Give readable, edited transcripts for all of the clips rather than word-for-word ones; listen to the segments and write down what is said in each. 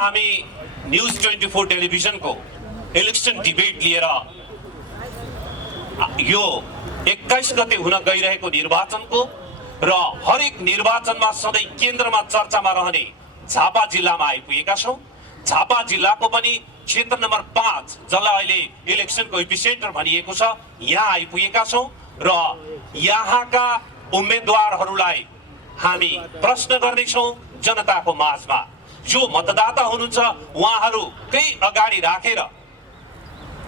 हामी न्यूज 24 टेलिभिजनको election debate लिएर यो 21 गते हुन गइरहेको निर्वाचनको र हरेक निर्वाचनमा सधैँ केन्द्रमा चर्चामा रहने झापा जिल्लामा आइपुगेका छौं। झापा जिल्लाको पनि क्षेत्र नम्बर 5 जसलाई अहिले इलेक्सनको एपिसेन्टर भनिएको छ, यहाँ आइपुगेका छौं र यहाँका उम्मेदवारहरूलाई हामी प्रश्न गर्नेछौं। जनताको माझमा जो मतदाता हुनुहुन्छ उहाँहरूकै अगाडि राखेर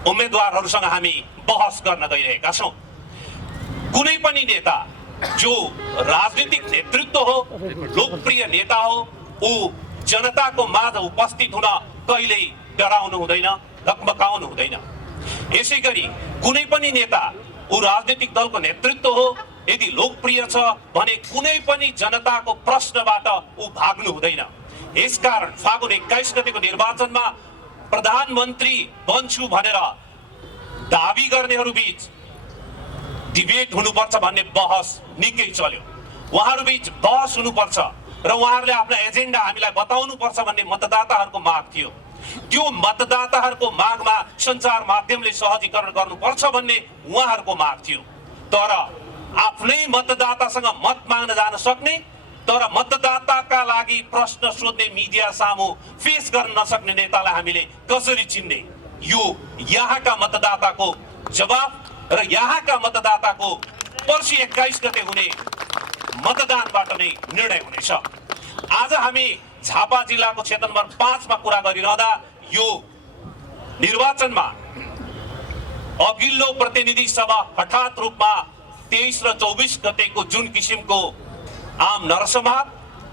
उम्मेदवारहरूसँग हामी बहस गर्न गइरहेका छौं। कुनै पनि नेता जो राजनीतिक नेतृत्व हो, लोकप्रिय नेता हो, ऊ जनताको माझ उपस्थित हुन कहिल्यै डराउनु हुँदैन, धकमकाउनु हुँदैन। यसैगरी कुनै पनि नेता ऊ राजनीतिक दलको नेतृत्व हो, यदि लोकप्रिय छ भने कुनै पनि जनताको प्रश्नबाट ऊ भाग्नु हुँदैन। यसकारण फागुन 21 गतेको निर्वाचनमा प्रधानमन्त्री बन्छु भनेर दाबी गर्नेहरू बीच डिबेट हुनुपर्छ भन्ने बहस निकै चल्यो। उहाँहरू बीच बहस हुनुपर्छ र उहाँहरूले आफ्नो एजेन्डा हामीलाई बताउनु पर्छ भन्ने मतदाताहरूको माग थियो। त्यो मतदाताहरूको मागमा सञ्चार माध्यमले सहजीकरण गर्नुपर्छ भन्ने उहाँहरूको माग थियो। तर आफ्नै मतदातासँग मत माग्न जान सक्ने तर मतदाताका लागि प्रश्न सोध्ने मिडिया सामु फेस गर्न नसक्ने नेतालाई हामीले कसरी चिन्ने? यो यहाँका मतदाताको जवाब र यहाँका मतदाताको पर्सि 21 गते हुने मतदानबाट नै निर्णय हुनेछ। आज हामी झापा जिल्लाको क्षेत्र नम्बर 5 मा कुरा गरिरहँदा यो निर्वाचनमा अघिल्लो प्रतिनिधि सभा हठात रूपमा 23 र 24 गतेको जुन किसिमको आम नरसंहार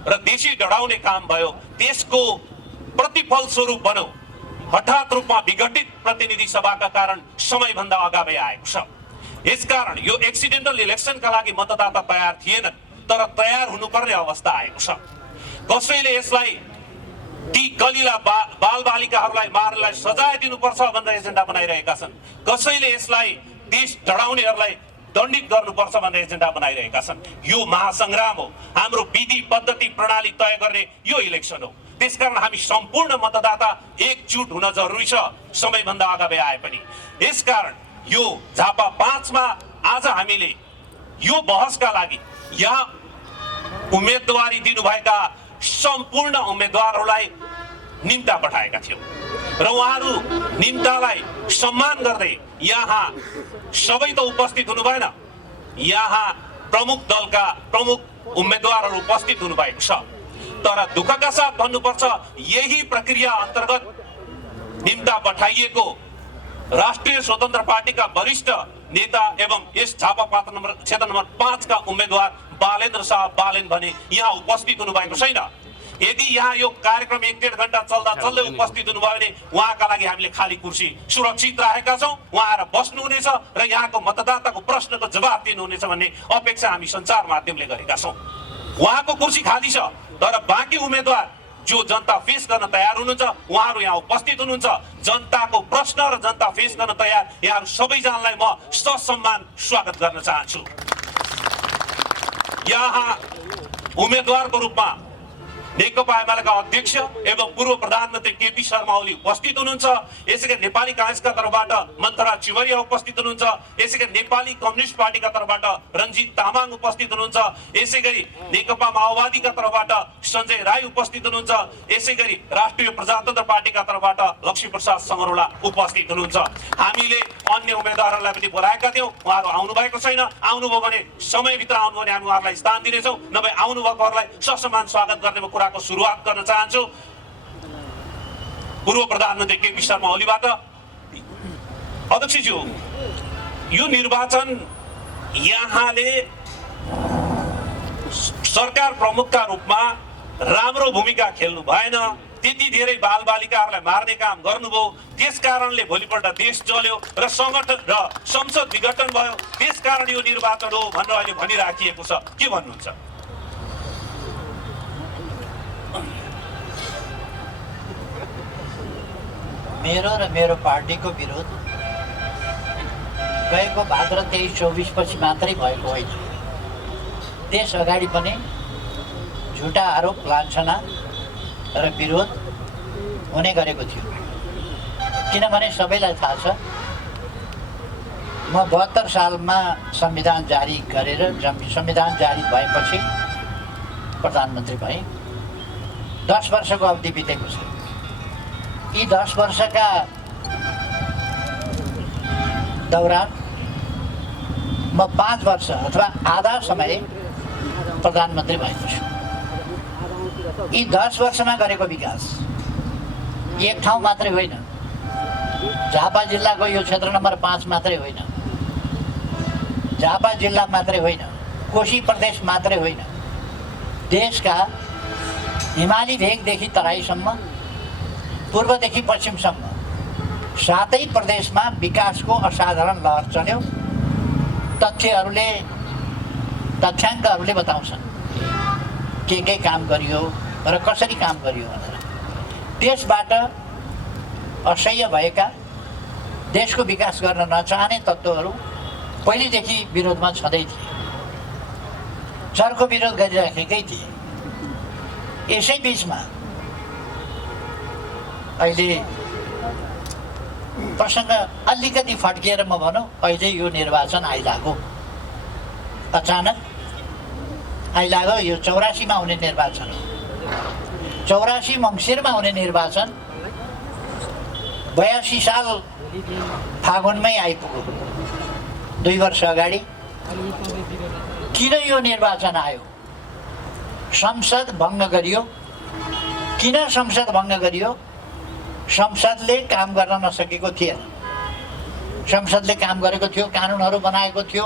र देशी डढाउने काम भयो त्यसको प्रतिफल स्वरूप बन्यो हठात रूपमा विघटित प्रतिनिधि सभाका कारण समयभन्दा अगावै आएको छ। यसकारण यो एक्सिडेन्टल इलेक्सनका लागि मतदाता तयार थिएनन्, तर तयार हुनुपर्ने अवस्था आएको छ। कसैले यसलाई ती कलिला बालबालिकाहरूलाई मार्नलाई सजाय दिनुपर्छ भनेर एजेन्डा बनाइरहेका छन्। कसैले यसलाई देश डढाउनेहरूलाई दण्डित गर्नुपर्छ भनेर एजेन्डा बनाइरहेका छन्। यो महासंग्राम हो। हाम्रो विधि पद्धति प्रणाली तय गर्ने यो इलेक्सन हो। त्यसकारण हामी सम्पूर्ण मतदाता एकजुट हुन जरुरी छ, समयभन्दा अगावै आए पनि। यसकारण यो झापा 5 मा आज हामीले यो बहसका लागि यहाँ उम्मेदवारी दिनुभएका सम्पूर्ण उम्मेदवारहरूलाई निम्ता पठाएका थियौं र उहाँहरू निम्तालाई सम्मान गर्दै यहाँ सबै त उपस्थित हुनु भएन। यहाँ प्रमुख दलका प्रमुख उम्मेदवारहरू उपस्थित हुनुभएको छ। तर दुःखका साथ भन्नुपर्छ, यही प्रक्रिया अन्तर्गत निम्ता पठाइएको राष्ट्रिय स्वतन्त्र पार्टीका वरिष्ठ नेता एवं यस झापा क्षेत्र नम्बर 5 का उम्मेदवार बालेन्द्र साहब बालेन भने यहाँ उपस्थित हुनुभएको छैन। यदि यहाँ यो कार्यक्रम 1-1.5 घण्टा चल्दा चल्दै उपस्थित हुनुभयो भने उहाँका लागि हामीले खाली कुर्सी सुरक्षित राखेका छौं। उहाँ आएर बस्नुहुनेछ र यहाँको मतदाताको प्रश्नको जवाब दिनुहुनेछ भन्ने अपेक्षा हामी सञ्चार माध्यमले गरेका छौं। उहाँको कुर्सी खाली छ, तर बाँकी उम्मेदवार जो जनता फेस गर्न तयार हुनुहुन्छ उहाँहरू यहाँ उपस्थित हुनुहुन्छ। जनताको प्रश्न र जनता फेस गर्न तयार यहाँहरू सबैजनालाई म ससम्मान स्वागत गर्न चाहन्छु। यहाँ उम्मेदवारको रूपमा नेकपा एमालेका अध्यक्ष एवं पूर्व प्रधानमन्त्री केपी शर्मा ओली उपस्थित हुनुहुन्छ। यसैगरी नेपाली कांग्रेसका तर्फबाट मन्थरा चिवरिया उपस्थित हुनुहुन्छ। यसैगरी नेपाली कम्युनिस्ट पार्टीका तर्फबाट रञ्जित तामाङ उपस्थित हुनुहुन्छ। यसैगरी नेकपा माओवादीका तर्फबाट सञ्जय राई उपस्थित हुनुहुन्छ। यसैगरी राष्ट्रिय प्रजातन्त्र पार्टीका तर्फबाट लक्ष्मीप्रसाद समरोला उपस्थित हुनुहुन्छ। हामीले अन्य उम्मेदवारहरूलाई पनि बोलाएका थियौं, उहाँहरू आउनु भएको छैन। आउनुभयो भने समयभित्र आउनुभयो भने हामी उहाँहरूलाई स्थान दिनेछौं, नभए आउनुभएकोहरूलाई ससम्मान स्वागत गर्ने कुराको सुरुवात गर्न चाहन्छु। पूर्व प्रधानमन्त्री केपी शर्मा ओलीबाट, अध्यक्षज्यू, यो निर्वाचन यहाँले सरकार प्रमुखका रूपमा राम्रो भूमिका खेल्नु भएन। त्यति धेरै बालबालिकाहरूलाई मार्ने काम गर्नुभयो। त्यसकारणले भोलिपल्ट देश चल्यो र संगठन र संसद विघटन भयो। त्यसकारण यो निर्वाचन हो भनेर अहिले भनिराखिएको छ। के भन्नुहुन्छ? मेरो र मेरो पार्टीको विरोध गएको भाद्र 23-24 पछि मात्रै भएको होइन। त्यस अगाडि पनि झुटा आरोप लान्छना र विरोध हुने गरेको थियो। किनभने सबैलाई थाहा छ म 72 सालमा संविधान जारी गरेर संविधान जारी भएपछि प्रधानमन्त्री भएँ। 10 वर्षको अवधि बितेको छ। यी 10 वर्षका दौरान म 5 वर्ष अथवा आधा समय प्रधानमन्त्री भएको छु। यी 10 वर्षमा गरेको विकास एक ठाउँ मात्रै होइन, झापा जिल्लाको यो क्षेत्र नम्बर 5 मात्रै होइन, झापा जिल्ला मात्रै होइन, कोशी प्रदेश मात्रै होइन, देशका हिमाली भेगदेखि तराईसम्म, पूर्वदेखि पश्चिमसम्म 7 प्रदेशमा विकासको असाधारण लहर चल्यो। तथ्याङ्कहरूले बताउँछन् के काम गरियो र कसरी काम गरियो भनेर। त्यसबाट असह्य भएका, देशको विकास गर्न नचाहने तत्त्वहरू पहिलेदेखि विरोधमा छँदै थिए, चर्को विरोध गरिराखेकै थिए। यसै बिचमा अहिले प्रसङ्ग अलिकति फड्किएर म भनौँ, अहिले यो निर्वाचन आइलाग्यो, अचानक आइलाग्यो। यो 84मा हुने निर्वाचन हो। 84 मङ्सिरमा हुने निर्वाचन 82 साल फागुनमै आइपुग्यो, 2 वर्ष अगाडि। किन यो निर्वाचन आयो? संसद भङ्ग गरियो। किन संसद भङ्ग गरियो? संसदले काम गर्न नसकेको थिएन। संसदले काम गरेको थियो, कानुनहरू बनाएको थियो,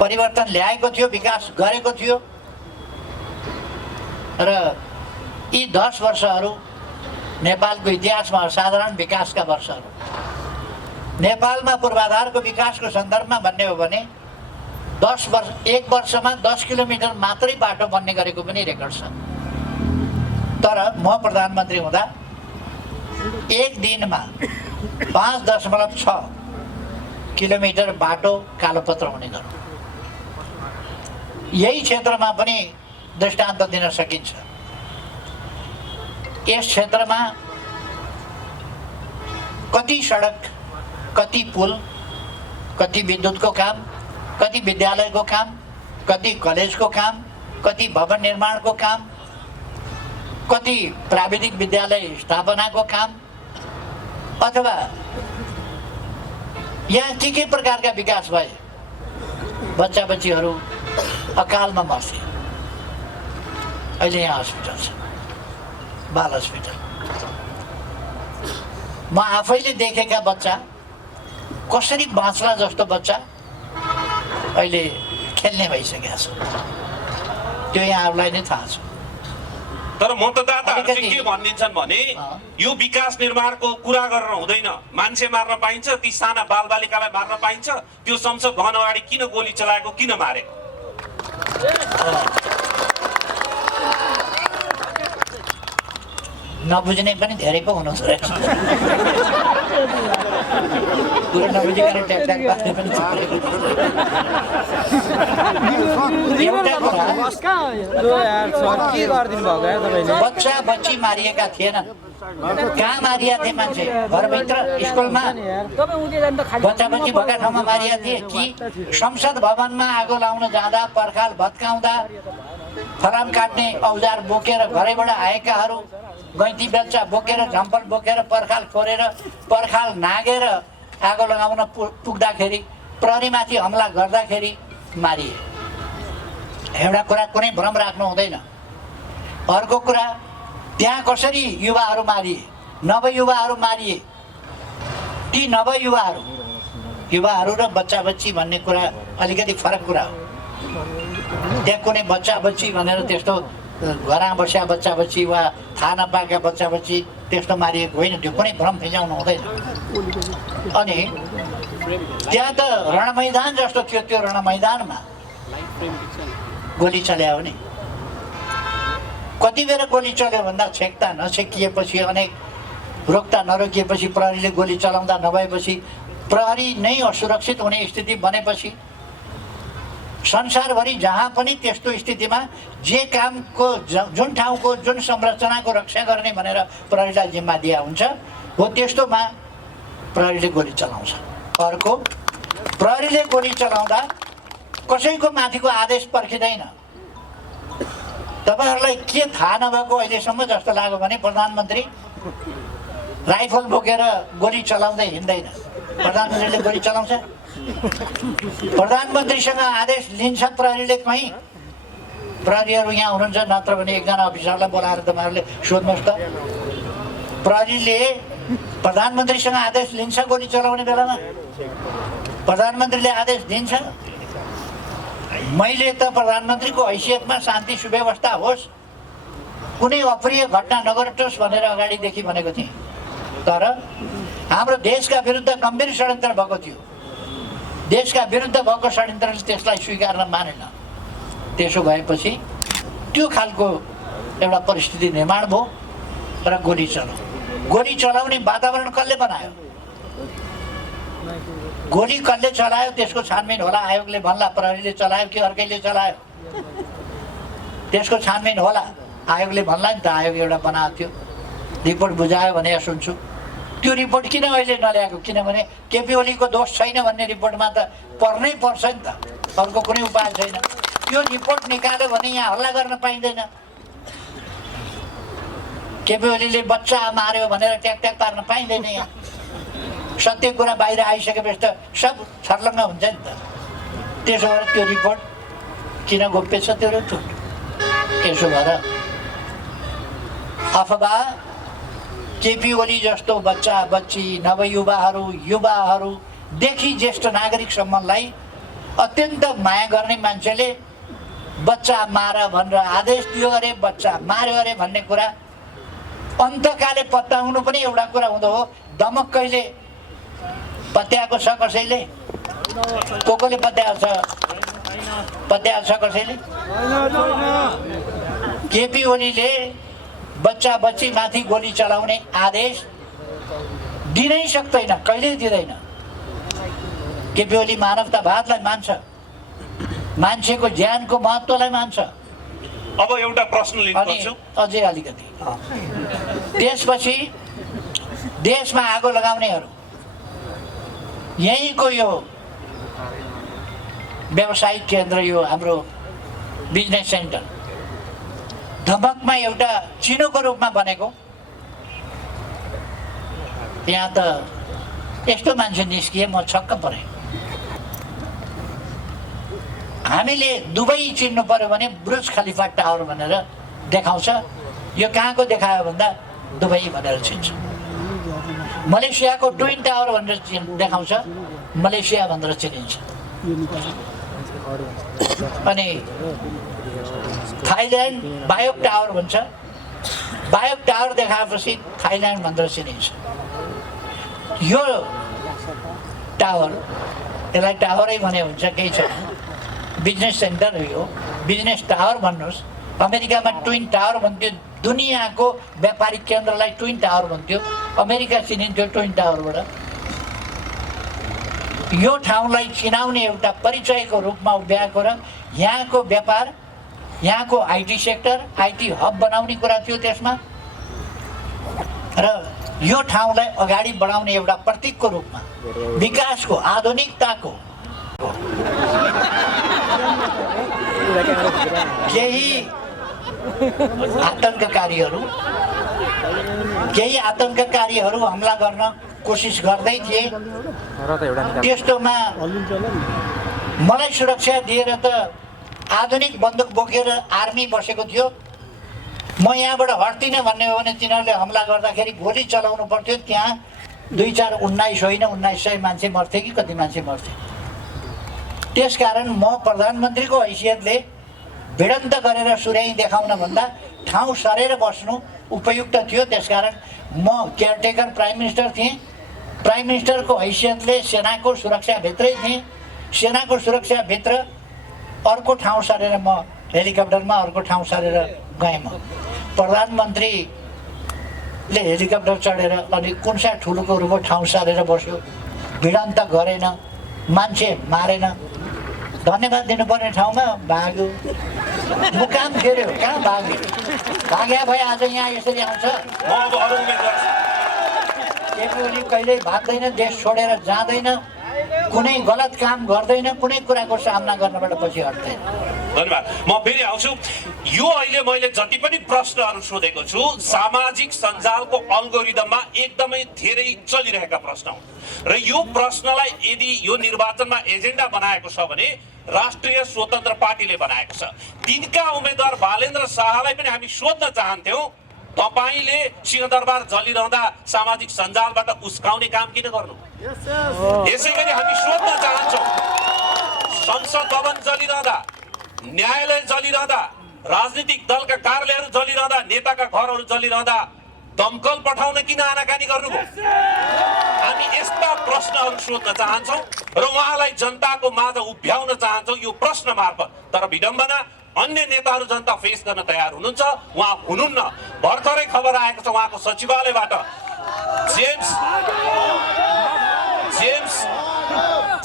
परिवर्तन ल्याएको थियो, विकास गरेको थियो। र यी 10 वर्षहरू नेपालको इतिहासमा असाधारण विकासका वर्षहरू। नेपालमा पूर्वाधारको विकासको सन्दर्भमा भन्ने हो भने 1 वर्षमा 10 किलोमिटर मात्रै बाटो बन्ने गरेको पनि रेकर्ड छ। तर म प्रधानमन्त्री हुँदा एक दिनमा 5.6 किलोमिटर बाटो कालोपत्र हुने गर्यो। यही क्षेत्रमा पनि दृष्टान्त दिन सकिन्छ। यस क्षेत्रमा कति सडक, कति पुल, कति विद्युतको काम, कति विद्यालयको काम, कति कलेजको काम, कति भवन निर्माणको काम, कति प्राविधिक विद्यालय स्थापनाको काम, अथवा यहाँ के प्रकारका विकास भए। बच्चा बच्चीहरू अकालमा मर्थे। अहिले यहाँ हस्पिटल छ, बाल हस्पिटल। म आफैले देखेका बच्चा कसरी बाँच्ला जस्तो बच्चा अहिले खेल्ने भइसकेका छ। त्यो यहाँहरूलाई नै थाहा छ। तर मतदाताहरूले के भनिदिन्छन् भने यो विकास निर्माणको कुरा गरेर हुँदैन, मान्छे मार्न पाइन्छ, ती साना बालबालिकालाई मार्न पाइन्छ, त्यो संसद भवन अगाडि किन गोली चलाएको, किन मारेको? नबुझ्ने पनि धेरै पो हुनु रहेछ। कुरो नबुझिकन ट्याक बाँध्ने पनि बच्चा बच्ची मारिएका थिएनन्। कहाँ मारिया थिए मान्छे? घरभित्र, स्कुलमा बच्चा बच्ची भएका ठाउँमा मारिया थिए कि संसद भवनमा आगो लाउन जाँदा, पर्खाल भत्काउँदा, फलाम काट्ने औजार बोकेर घरैबाट आएकाहरू, गैँती बेल्चा बोकेर, झम्पल बोकेर, पर्खाल फोरेर, पर्खाल नागेर आगो लगाउन पुग्दाखेरि, प्रहरीमाथि हमला गर्दाखेरि मारिए। एउटा कुरा कुनै भ्रम राख्नु हुँदैन। अर्को कुरा, त्यहाँ कसरी युवाहरू मारिए, नवयुवाहरू मारिए। ती नवयुवाहरू र बच्चा बच्ची भन्ने कुरा अलिकति फरक कुरा हो। त्यहाँ कुनै बच्चा बच्ची भनेर त्यस्तो घरमा बस्या बच्चा बच्ची वा थाहा नपाएका बच्चा बच्ची त्यस्तो मारिएको होइन। त्यो कुनै भ्रम फिजाउनु हुँदैन। अनि त्यहाँ त रणमैदान जस्तो थियो। त्यो रणमैदानमा गोली चल्या हो नि। कति बेर गोली चल्यो भन्दा छेक्दा नछेकिएपछि, अनेक रोक्दा नरोकिएपछि, प्रहरीले गोली चलाउँदा नभएपछि, प्रहरी नै असुरक्षित हुने स्थिति बनेपछि संसारभरि जहाँ पनि त्यस्तो स्थितिमा जे कामको जुन ठाउँको जुन संरचनाको रक्षा गर्ने भनेर प्रहरीलाई जिम्मा दिया हुन्छ हो त्यस्तोमा प्रहरीले गोली चलाउँछ। अर्को, प्रहरीले गोली चलाउँदा कसैको माथिको आदेश पर्खिँदैन। तपाईँहरूलाई के थाहा नभएको अहिलेसम्म जस्तो लाग्यो भने प्रधानमन्त्री राइफल बोकेर गोली चलाउँदै हिँड्दैन। प्रधानमन्त्रीले गोली चलाउँछ। प्रधानमन्त्रीसँग आदेश लिन्छ प्रहरीले कहीँ? प्रहरीहरू यहाँ हुनुहुन्छ, नत्र भने एकजना अफिसरलाई बोलाएर तपाईँहरूले सोध्नुहोस् त। प्रहरीले प्रधानमन्त्रीसँग आदेश लिन्छ गोली चलाउने बेलामा? प्रधानमन्त्रीले आदेश दिन्छ? मैले त प्रधानमन्त्रीको हैसियतमा शान्ति सुव्यवस्था होस्, कुनै अप्रिय घटना नघटोस् भनेर अगाडिदेखि भनेको थिएँ। तर हाम्रो देशका विरुद्ध गम्भीर षड्यन्त्र भएको थियो। देशका विरुद्ध भएको षड्यन्त्रले त्यसलाई स्वीकार्न मानेन। त्यसो भएपछि त्यो खालको एउटा परिस्थिति निर्माण भयो र गोली चलायो। गोली चलाउने वातावरण कसले बनायो? गोली कसले चलायो त्यसको छानबिन होला। आयोगले भन्ला प्रहरीले चलायो कि अर्कैले चलायो, त्यसको छानबिन होला। आयोगले भन्ला नि त, आयोग एउटा बनाएको थियो, रिपोर्ट बुझायो भने सुन्छु। त्यो रिपोर्ट किन अहिले नल्याएको? किनभने केपी ओलीको दोष छैन भन्ने रिपोर्टमा त पर्नै पर्छ नि त, अर्को कुनै उपाय छैन। त्यो रिपोर्ट निकाल्यो भने यहाँ हल्ला गर्न पाइँदैन। केपी ओलीले बच्चा मार्यो भनेर ट्याक ट्याक पार्न पाइँदैन। यहाँ सत्य कुरा बाहिर आइसकेपछि त सब छर्लङ्ग हुन्छ नि त। त्यसो भएर त्यो रिपोर्ट किन गोप्य छ? त्यो रिपोर्ट त्यसो भएर अफवाह केपी ओली जस्तो बच्चा बच्ची नवयुवाहरू युवाहरूदेखि ज्येष्ठ नागरिकसम्मलाई अत्यन्त माया गर्ने मान्छेले बच्चा मार भनेर आदेश दियो अरे, बच्चा मार्यो अरे भन्ने कुरा अन्तकाले पत्याउनु पनि एउटा कुरा हुँदो हो। दमक्कैले पत्याएको छ कसैले? कोले पत्याएको छ कसैले? केपी ओलीले बच्चा बच्ची माथि गोली चलाउने आदेश दिनै सक्दैन, कहिल्यै दिँदैन। केपी ओली मानवतावादलाई मान्छ, मान्छेको ज्यानको महत्त्वलाई मान्छ। अब एउटा प्रश्न लिनुपर्छु अझै अलिकति। त्यसपछि देशमा आगो लगाउनेहरू, यहीँको यो व्यावसायिक केन्द्र, यो हाम्रो बिजनेस सेन्टर धमकमा एउटा चिनोको रूपमा बनेको, यहाँ त यस्तो मान्छे निस्किए म छक्क परेँ। हामीले दुबई चिन्नु पर्यो भने बुर्ज खलिफा टावर भनेर देखाउँछ। यो कहाँको देखायो भन्दा दुबई भनेर चिन्छ। मलेसियाको ट्विन टावर भनेर देखाउँछ, मलेसिया भनेर चिनिन्छ। अनि थाइल्यान्ड बायोक टावर भन्छ, बायोक टावर देखाएपछि थाइल्यान्ड भनेर चिनिन्छ। यो टावर, यसलाई टावरै भने हुन्छ, केही छैन, बिजनेस सेन्टर हो यो, बिजनेस टावर भन्नुहोस्। अमेरिकामा ट्विन टावर भन्थ्यो, दुनियाँको व्यापारिक केन्द्रलाई ट्विन टावर भन्थ्यो, अमेरिका चिनिन्थ्यो ट्विन टावरबाट। यो ठाउँलाई चिनाउने एउटा परिचयको रूपमा उभ्याएको र यहाँको व्यापार, यहाँको आइटी सेक्टर, आइटी हब बनाउने कुरा थियो त्यसमा, र यो ठाउँलाई अगाडि बढाउने एउटा प्रतीकको रूपमा, विकासको, आधुनिकताको केही आतंककारीहरू हमला गर्न कोसिस गर्दै थिए। त्यस्तोमा मलाई सुरक्षा दिएर त आधुनिक बन्दुक बोकेर आर्मी बसेको थियो। म यहाँबाट हट्दिनँ भन्ने हो भने तिनीहरूले हमला गर्दाखेरि गोली चलाउनु पर्थ्यो। त्यहाँ 19 होइन 1900 मान्छे मर्थे कि कति मान्छे मर्थे। त्यसकारण म प्रधानमन्त्रीको हैसियतले भिडन्त गरेर सुर्याइ देखाउन भन्दा ठाउँ सरेर बस्नु उपयुक्त थियो। त्यसकारण म केयरटेकर प्राइम मिनिस्टर थिएँ। प्राइम मिनिस्टरको हैसियतले सेनाको सुरक्षाभित्रै थिएँ। सेनाको सुरक्षाभित्र अर्को ठाउँ सरेर म हेलिकप्टरमा अर्को ठाउँ सरेर गएँ। म प्रधानमन्त्रीले हेलिकप्टर चढेर अनि कुनसा ठुलोको रूपको ठाउँ सरेर बस्यो, भिडन्त गरेन, मान्छे मारेन। धन्यवाद दिनुपर्ने ठाउँमा भाग्यो, मुकाम फेऱ्यो, कहाँ भाग्यो? भाग्या भए आज यहाँ यसरी आउँछ। म अब अरू उम्मेदवार केपी ओली कहिल्यै भाग्दैन, देश छोडेर जाँदैन, कुनै गलत काम गर्दैन, कुनै कुराको सामना गर्नबाट पछि हट्दैन। धन्यवाद। म फेरि आउँछु। यो अहिले मैले जति पनि प्रश्नहरू सोधेको छु सामाजिक सञ्जालको अल्गोरिदममा एकदमै धेरै चलिरहेका प्रश्न हुन् र यो प्रश्नलाई यदि यो निर्वाचनमा एजेन्डा बनाएको छ भने राष्ट्रिय स्वतन्त्र पार्टीले बनाएको छ। तिनका उम्मेदवार बालेन्द्र शाहलाई पनि हामी सोध्न चाहन्थ्यौँ, तपाईले सिंहदरबार जलिरहँदा सामाजिक सञ्जालबाट उस्काउने काम किन गर्नु? यसै गरी हामी सोध्न चाहन्छौँ, संसद भवन जलिरहँदा, न्यायालय जलिरहँदा, राजनीतिक दलका कार्यालयहरू जलिरहँदा, नेताका घरहरू जलिरहँदा दमकल पठाउन किन आनाकानी गर्नुभयो? हामी यस्ता प्रश्नहरू सोध्न चाहन्छौँ र उहाँलाई जनताको माझ उभ्याउन चाहन्छौँ यो प्रश्न मार्फत। तर विडम्बना, अन्य नेताहरू जनता फेस गर्न तयार हुनुहुन्छ, उहाँ हुनुहुन्न। भर्खरै खबर आएको छ उहाँको सचिवालयबाट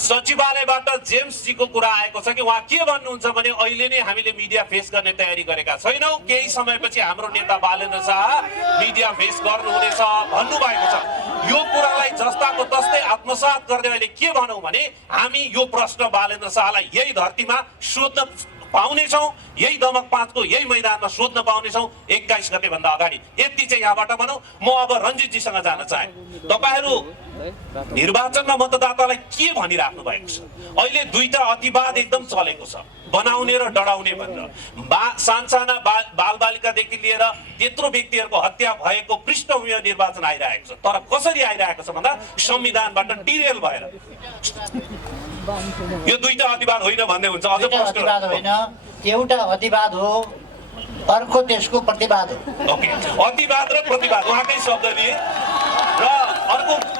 सचिवालयबाट जेम्स जीको कुरा आएको छ कि उहाँ के भन्नुहुन्छ भने अहिले नै हामीले मिडिया फेस गर्ने तयारी गरेका छैनौँ, केही समयपछि हाम्रो नेता बालेन्द्र शाह मिडिया फेस गर्नुहुनेछ भन्नुभएको छ। यो कुरालाई जस्ताको तस्तै आत्मसात गर्दै अहिले के भनौँ भने हामी यो प्रश्न बालेन्द्र शाहलाई यही धरतीमा सोध्न पाउनेछौँ, यही दमक 5 को यही मैदानमा सोध्न पाउनेछौँ 21 गतेभन्दा अगाडि। यति चाहिँ यहाँबाट भनौँ। म अब रञ्जितजीसँग जान चाहे। तपाईँहरू निर्वाचनमा मतदातालाई के भनिराख्नु भएको छ? अहिले दुईटा अतिवाद एकदम चलेको छ, बनाउने र डराउने भनेर। सानसाना बालबालिकादेखि लिएर त्यत्रो व्यक्तिहरूको हत्या भएको पृष्ठभूमिमा निर्वाचन आइरहेको छ। तर कसरी आइरहेको छ भन्दा संविधानबाट डिरेल भएर। यो दुईटा अतिवाद होइन भन्दै हुन्छ। अझ अतिवाद होइन, एउटा अतिवाद हो, अर्को त्यसको प्रतिवाद हो। ओके, अतिवाद र प्रतिवाद उहाँकै शब्द लिए र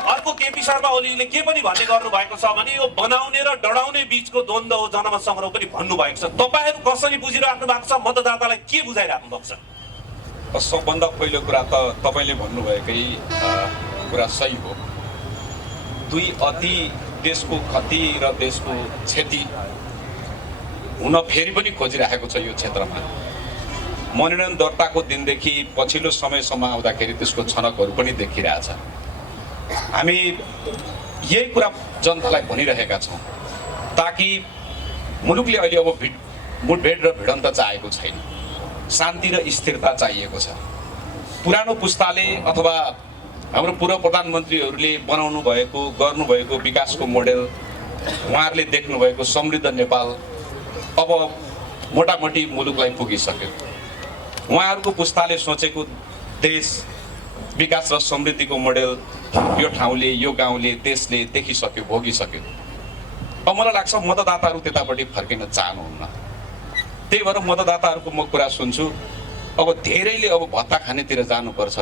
अर्को केपी शर्मा ओलीले के पनि भन्ने गर्नु भएको छ भने यो बनाउने र डराउने बीचको द्वन्द्व हो, जनमत संग्रह पनि भन्नुभएको छ। तपाईँहरू कसरी बुझिराख्नु भएको छ? मतदातालाई के बुझाइराख्नु भएको छ? सबभन्दा पहिलो कुरा त तपाईँले भन्नुभएकै कुरा सही हो। दुई अति देशको क्षति र देशको क्षति हुन फेरि पनि खोजिरहेको छ यो क्षेत्रमा। मनोनयन दर्ताको दिनदेखि पछिल्लो समयसम्म आउँदाखेरि त्यसको छनकहरू पनि देखिरहेछ। हामी यही कुरा जनतालाई भनिरहेका छौँ ताकि मुलुकले अहिले अब मुठभेड र भिडन्त चाहेको छैन, शान्ति र स्थिरता चाहिएको छ। पुरानो पुस्ताले अथवा हाम्रो पूर्व प्रधानमन्त्रीहरूले बनाउनु भएको गर्नुभएको विकासको मोडेल, उहाँहरूले देख्नुभएको समृद्ध नेपाल अब मोटामोटी मुलुकलाई पुगिसक्यो। उहाँहरूको पुस्ताले सोचेको देश, विकास र समृद्धिको मोडेल यो ठाउँले, यो गाउँले, देशले देखिसक्यो, भोगिसक्यो। अब मलाई लाग्छ मतदाताहरू त्यतापट्टि फर्किन चाहनुहुन्न। त्यही भएर मतदाताहरूको म कुरा सुन्छु। अब धेरैले अब भत्ता खानेतिर जानुपर्छ,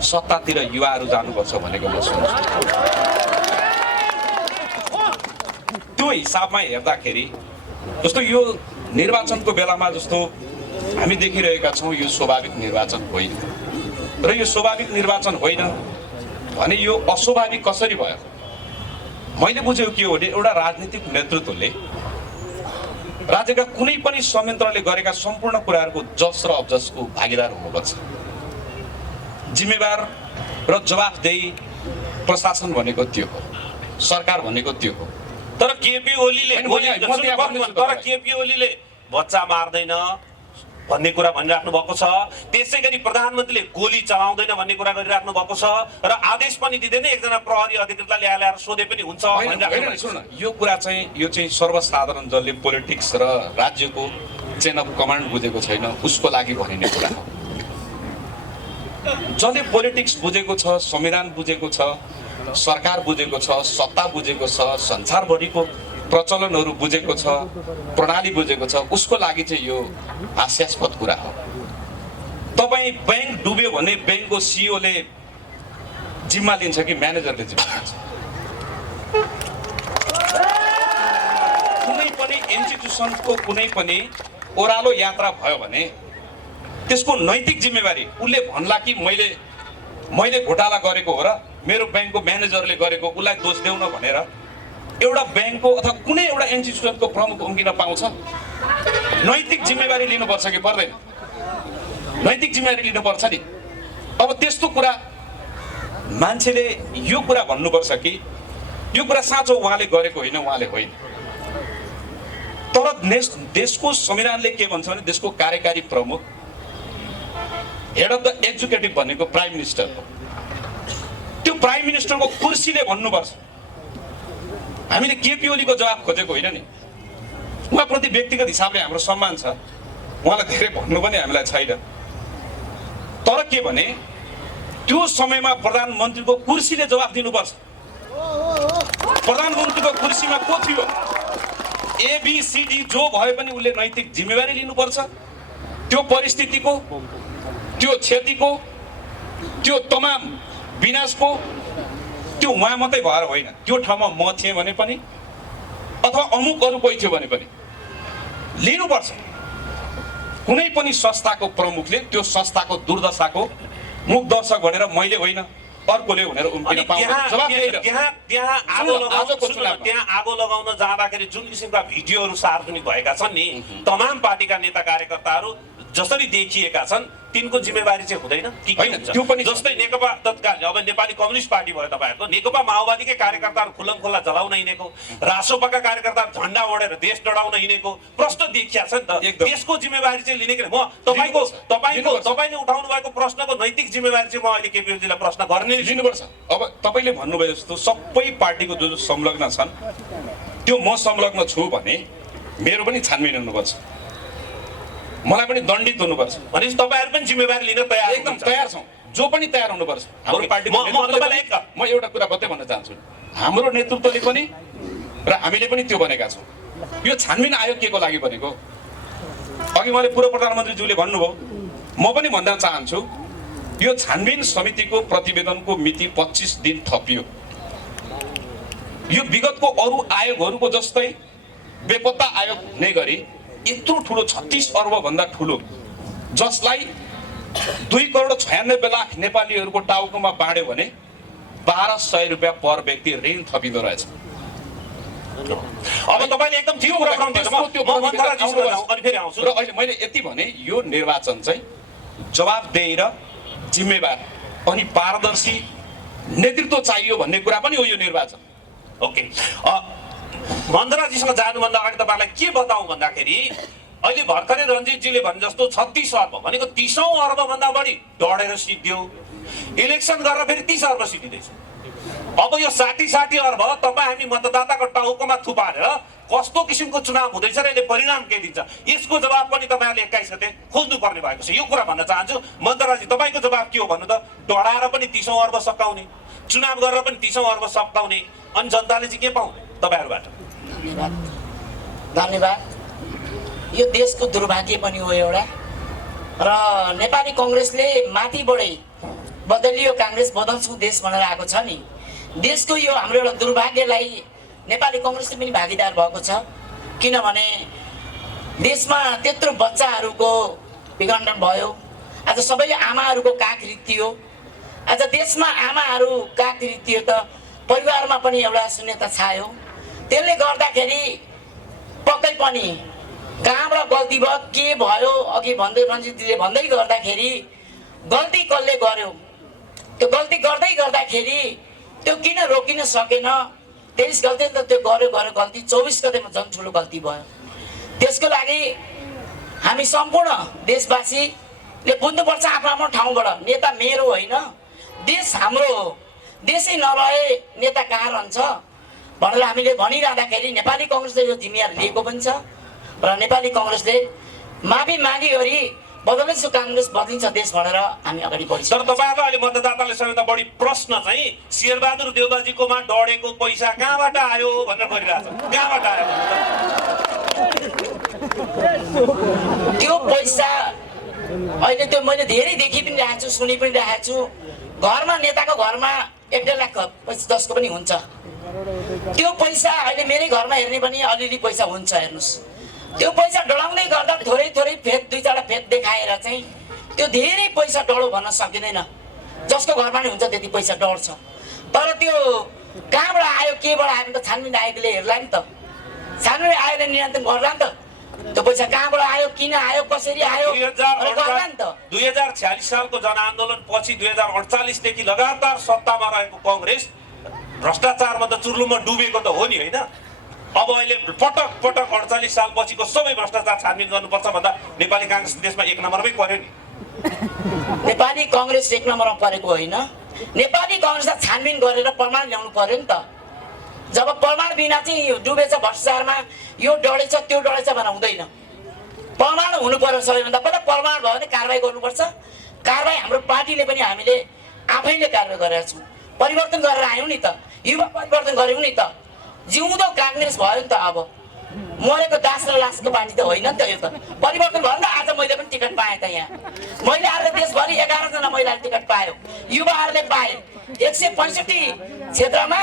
सत्तातिर युवाहरू जानुपर्छ भनेको म सुन्छु। त्यो हिसाबमा हेर्दाखेरि जस्तो यो निर्वाचनको बेलामा जस्तो हामी देखिरहेका छौँ यो स्वाभाविक निर्वाचन होइन र यो स्वाभाविक निर्वाचन होइन भने यो अस्वाभाविक कसरी भयो? मैले बुझेको के हो भने एउटा राजनीतिक नेतृत्वले राज्यका कुनै पनि संयन्त्रले गरेका सम्पूर्ण कुराहरूको जस र अबजसको भागीदार हुनुपर्छ। जिम्मेवार र जवाफदेही प्रशासन भनेको त्यो हो, सरकार भनेको त्यो हो। तर केपी ओलीले बच्चा मार्दैन भन्ने कुरा भनिराख्नु भएको छ। त्यसै गरी प्रधानमन्त्रीले गोली चलाउँदैन भन्ने कुरा गरिराख्नु भएको छ र आदेश पनि दिँदैन, एकजना प्रहरी अधिकृतलाई ल्याएर सोधे पनि हुन्छ। यो कुरा चाहिँ यो चाहिँ सर्वसाधारण जसले पोलिटिक्स र राज्यको चेन अफ कमान्ड बुझेको छैन उसको लागि भनिने कुरा हो। जसले पोलिटिक्स बुझेको छ, संविधान बुझेको छ, सरकार बुझेको छ, सत्ता बुझेको छ, संसारभरिको प्रचलनहरू बुझेको छ, प्रणाली बुझेको छ, उसको लागि चाहिँ यो हास्यास्पद कुरा हो। तपाईँ ब्याङ्क डुब्यो भने ब्याङ्कको सिइओले जिम्मा लिन्छ कि म्यानेजरले जिम्मा लिन्छ? कुनै पनि इन्स्टिट्युसनको कुनै पनि ओह्रालो यात्रा भयो भने त्यसको नैतिक जिम्मेवारी उसले भन्ला कि मैले घोटाला गरेको हो र मेरो ब्याङ्कको म्यानेजरले गरेको, उसलाई दोष देऊ न भनेर एउटा ब्याङ्कको अथवा कुनै एउटा इन्स्टिट्युसनको प्रमुख उम्किन पाउँछ? नैतिक जिम्मेवारी लिनुपर्छ कि पर्दैन? नैतिक जिम्मेवारी लिनुपर्छ नि। अब त्यस्तो कुरा मान्छेले यो कुरा भन्नुपर्छ कि यो कुरा साँचो उहाँले गरेको होइन, उहाँले होइन। तर देशको संविधानले के भन्छ भने देशको कार्यकारी प्रमुख, हेड अफ द एक्जिक्युटिभ भनेको प्राइम मिनिस्टर हो। त्यो प्राइम मिनिस्टरको कुर्सीले भन्नुपर्छ। हामीले केपी ओलीको जवाब खोजेको होइन नि। उहाँप्रति व्यक्तिगत हिसाबले हाम्रो सम्मान छ, उहाँलाई धेरै भन्नु पनि हामीलाई छैन। तर के भने त्यो समयमा प्रधानमन्त्रीको कुर्सीले जवाब दिनुपर्छ। प्रधानमन्त्रीको कुर्सीमा को थियो? एबीसीडी जो भए पनि उसले नैतिक जिम्मेवारी लिनुपर्छ। त्यो परिस्थितिको, त्यो क्षतिको, त्यो तमाम विनाशको त्यो उहाँ मात्रै भएर होइन। त्यो ठाउँमा म थिएँ भने पनि अथवा अमुक अरू कोही थियो भने पनि लिनुपर्छ। कुनै पनि संस्थाको प्रमुखले त्यो संस्थाको दुर्दशाको मुख दर्शक भनेर मैले होइन अर्कोले भनेर उम्किन पाउँदैन। त्यहाँ आगो लगाउन जाँदाखेरि जुन किसिमका भिडियोहरू सार्वजनिक भएका छन् नि, तमाम पार्टीका नेता कार्यकर्ताहरू जसरी देखिएका छन् तिनको जिम्मेवारी चाहिँ हुँदैन कि के हुन्छ? त्यो पनि जस्तै नेकपा तत्कालीन अब नेपाली कम्युनिस्ट पार्टी भयो तपाईँहरूको, नेकपा माओवादीकै कार्यकर्ताहरू खुल्लमखुल्ला जलाउन हिँडेको, रासोपाका कार्यकर्ताहरू झन्डा ओढेर देश डढाउन हिँडेको प्रश्न देखिया छ नि त। त्यसको जिम्मेवारी चाहिँ लिने कि म तपाईँले उठाउनु भएको प्रश्नको नैतिक जिम्मेवारी चाहिँ म अहिले केपी ओलीजीलाई प्रश्न गर्ने लिनुपर्छ। अब तपाईँले भन्नुभयो जस्तो सबै पार्टीको जो संलग्न छन् त्यो म संलग्न छु भने मेरो पनि छानबिन हुनुपर्छ, मलाई पनि दण्डित हुनुपर्छ। भनेपछि तपाईँहरू पनि जिम्मेवारी लिन तयार? एकदम तयार छौँ, जो पनि तयार हुनुपर्छ। हाम्रो पार्टीको म एउटा कुरा मात्रै भन्न चाहन्छु, हाम्रो नेतृत्वले पनि र हामीले पनि त्यो भनेका छौँ। यो छानबिन आयोग के को लागि भनेको? अघि मैले पूर्व प्रधानमन्त्रीज्यूले भन्नुभयो, म पनि भन्न चाहन्छु यो छानबिन समितिको प्रतिवेदनको मिति 25 दिन थपियो। यो विगतको अरू आयोगहरूको जस्तै बेपत्ता आयोग हुने गरी यत्रो ठुलो 36 अर्ब भन्दा ठुलो, जसलाई 2,96,00,000 नेपालीहरूको टाउकोमा बाँड्यो भने 1,200 रुपियाँ पर व्यक्ति ऋण थपिँदो रहेछ। अब तपाईँले एकदम ठिक कुरा गर्नुहुन्छ। र अहिले मैले यति भने यो निर्वाचन चाहिँ जवाबदेही र जिम्मेवार अनि पारदर्शी नेतृत्व चाहियो भन्ने कुरा पनि हो यो निर्वाचन। ओके, मन्दराजीसँग जानुभन्दा अगाडि तपाईँलाई के बताउँ भन्दाखेरि अहिले भर्खरै रञ्जितजीले भने जस्तो 36 अर्ब भनेको 30औं अर्बभन्दा बढी डढेर सिद्धियो। इलेक्सन गरेर फेरि 30 अर्ब सिद्धिँदैछ। अब यो 60 अर्ब तपाईँ हामी मतदाताको टाउकोमा थुपारेर कस्तो किसिमको चुनाव हुँदैछ र यसले परिणाम के दिन्छ यसको जवाब पनि तपाईँहरूले 21 गते खोज्नु पर्ने भएको छ। यो कुरा भन्न चाहन्छु। मन्दराजी तपाईँको जवाब के हो भन्नु त? डढाएर पनि 30औं अर्ब सकाउने, चुनाव गरेर पनि 30औं अर्ब सकाउने, अनि जनताले चाहिँ के पाउने तपाईँहरूबाट? धन्यवाद। यो देशको दुर्भाग्य पनि हो एउटा, र नेपाली कङ्ग्रेसले माथि बढे बदलियो काङ्ग्रेस बदल्छौँ देश भनेर आएको छ नि। देशको यो हाम्रो एउटा दुर्भाग्यलाई नेपाली कङ्ग्रेसले पनि भागीदार भएको छ। किनभने देशमा त्यत्रो बच्चाहरूको विखण्डन भयो, आज सबैले आमाहरूको काख रित्तियो। आज देशमा आमाहरू काख रित्तियो त परिवारमा पनि एउटा शून्यता छायो। त्यसले गर्दाखेरि पक्कै पनि कहाँबाट गल्ती भयो के भयो अघि भन्दै रञ्जितजीले भन्दै गर्दाखेरि गल्ती कसले गर्यो, त्यो गल्ती गर्दै गर्दाखेरि त्यो किन रोकिन सकेन? 23 गते त त्यो गर्यो गल्ती, 24 गतेमा झन् ठुलो गल्ती भयो। त्यसको लागि हामी सम्पूर्ण देशवासीले बुझ्नुपर्छ आफ्नो आफ्नो ठाउँबाट। नेता मेरो होइन, देश हाम्रो हो। देशै नरहे नेता कहाँ रहन्छ भनेर हामीले भनिरहँदाखेरि नेपाली कङ्ग्रेसले यो जिम्मेवारी लिएको पनि छ र नेपाली कङ्ग्रेसले माफी मागिवरी बदलिन्छ काङ्ग्रेस बदलिन्छ देश भनेर हामी अगाडि बढिन्छ। तर तपाईँहरूलाई अहिले मतदाताले सबैभन्दा बढी प्रश्न चाहिँ शेरबहादुर देउबाजीकोमा डढेको पैसा कहाँबाट आयो भनेर गरिरहेछ। कहाँबाट आयो? त्यो पैसा अहिले त्यो मैले धेरै देखि पनि राखेको छु, सुनि पनि राखेको छु। घरमा नेताको घरमा 1.5 लाख पैसा 10को पनि हुन्छ। त्यो पैसा अहिले मेरै घरमा हेर्ने पनि अलिअलि पैसा हुन्छ। हेर्नुहोस्, त्यो पैसा डढाउँदै गर्दा थोरै थोरै फेद 2-4 फेद देखाएर चाहिँ त्यो धेरै पैसा डढो भन्न सकिँदैन। जसको घरमा नि हुन्छ त्यति पैसा डढ्छ। तर त्यो कहाँबाट आयो केबाट आयो भने त छानबिन आयोगले हेर्ला नि त, छानबिन आयोगले नियन्त्रण गर्ला नि त, त्यो पैसा कहाँबाट आयो, किन आयो, कसरी आयो गर्ला नि त। 2046 सालको जनआन्दोलन पछि 2048 देखि लगातार सत्तामा रहेको कांग्रेस भ्रष्टाचारमा त चुर्लुममा डुबेको त हो नि हैन। अब अहिले पटक पटक 48 साल पछिको सबै भ्रष्टाचार छानबिन गर्नुपर्छ भन्दा नेपाली कांग्रेस देशमा एक नम्बरमै पर्यो नि। नेपाली कांग्रेस एक नम्बरमा परेको होइन, नेपाली कांग्रेसलाई छानबिन गरेर प्रमाण ल्याउनु पर्यो नि त। जब प्रमाण बिना चाहिँ डुबेछ भ्रष्टाचारमा, यो डढेछ त्यो डढेछ भनेर हुँदैन, प्रमाण हुनु पर्यो। सबैभन्दा पहिला प्रमाण भयो भने कारबाही गर्नुपर्छ। कारबाही हाम्रो पार्टीले पनि हामीले आफैले कारबाही गरेका छौँ, परिवर्तन गरेर आयौँ नि त, युवा परिवर्तन गऱ्यौँ नि त, जिउँदो काङ्ग्रेस भयो नि त। अब मरेको दास र लासको पार्टी त होइन नि त, यो त परिवर्तन भयो नि त। आज मैले पनि टिकट पाएँ त, यहाँ महिलाहरूले देशभरि 11 जना महिलाले टिकट पायो, युवाहरूले पाए। 165 क्षेत्रमा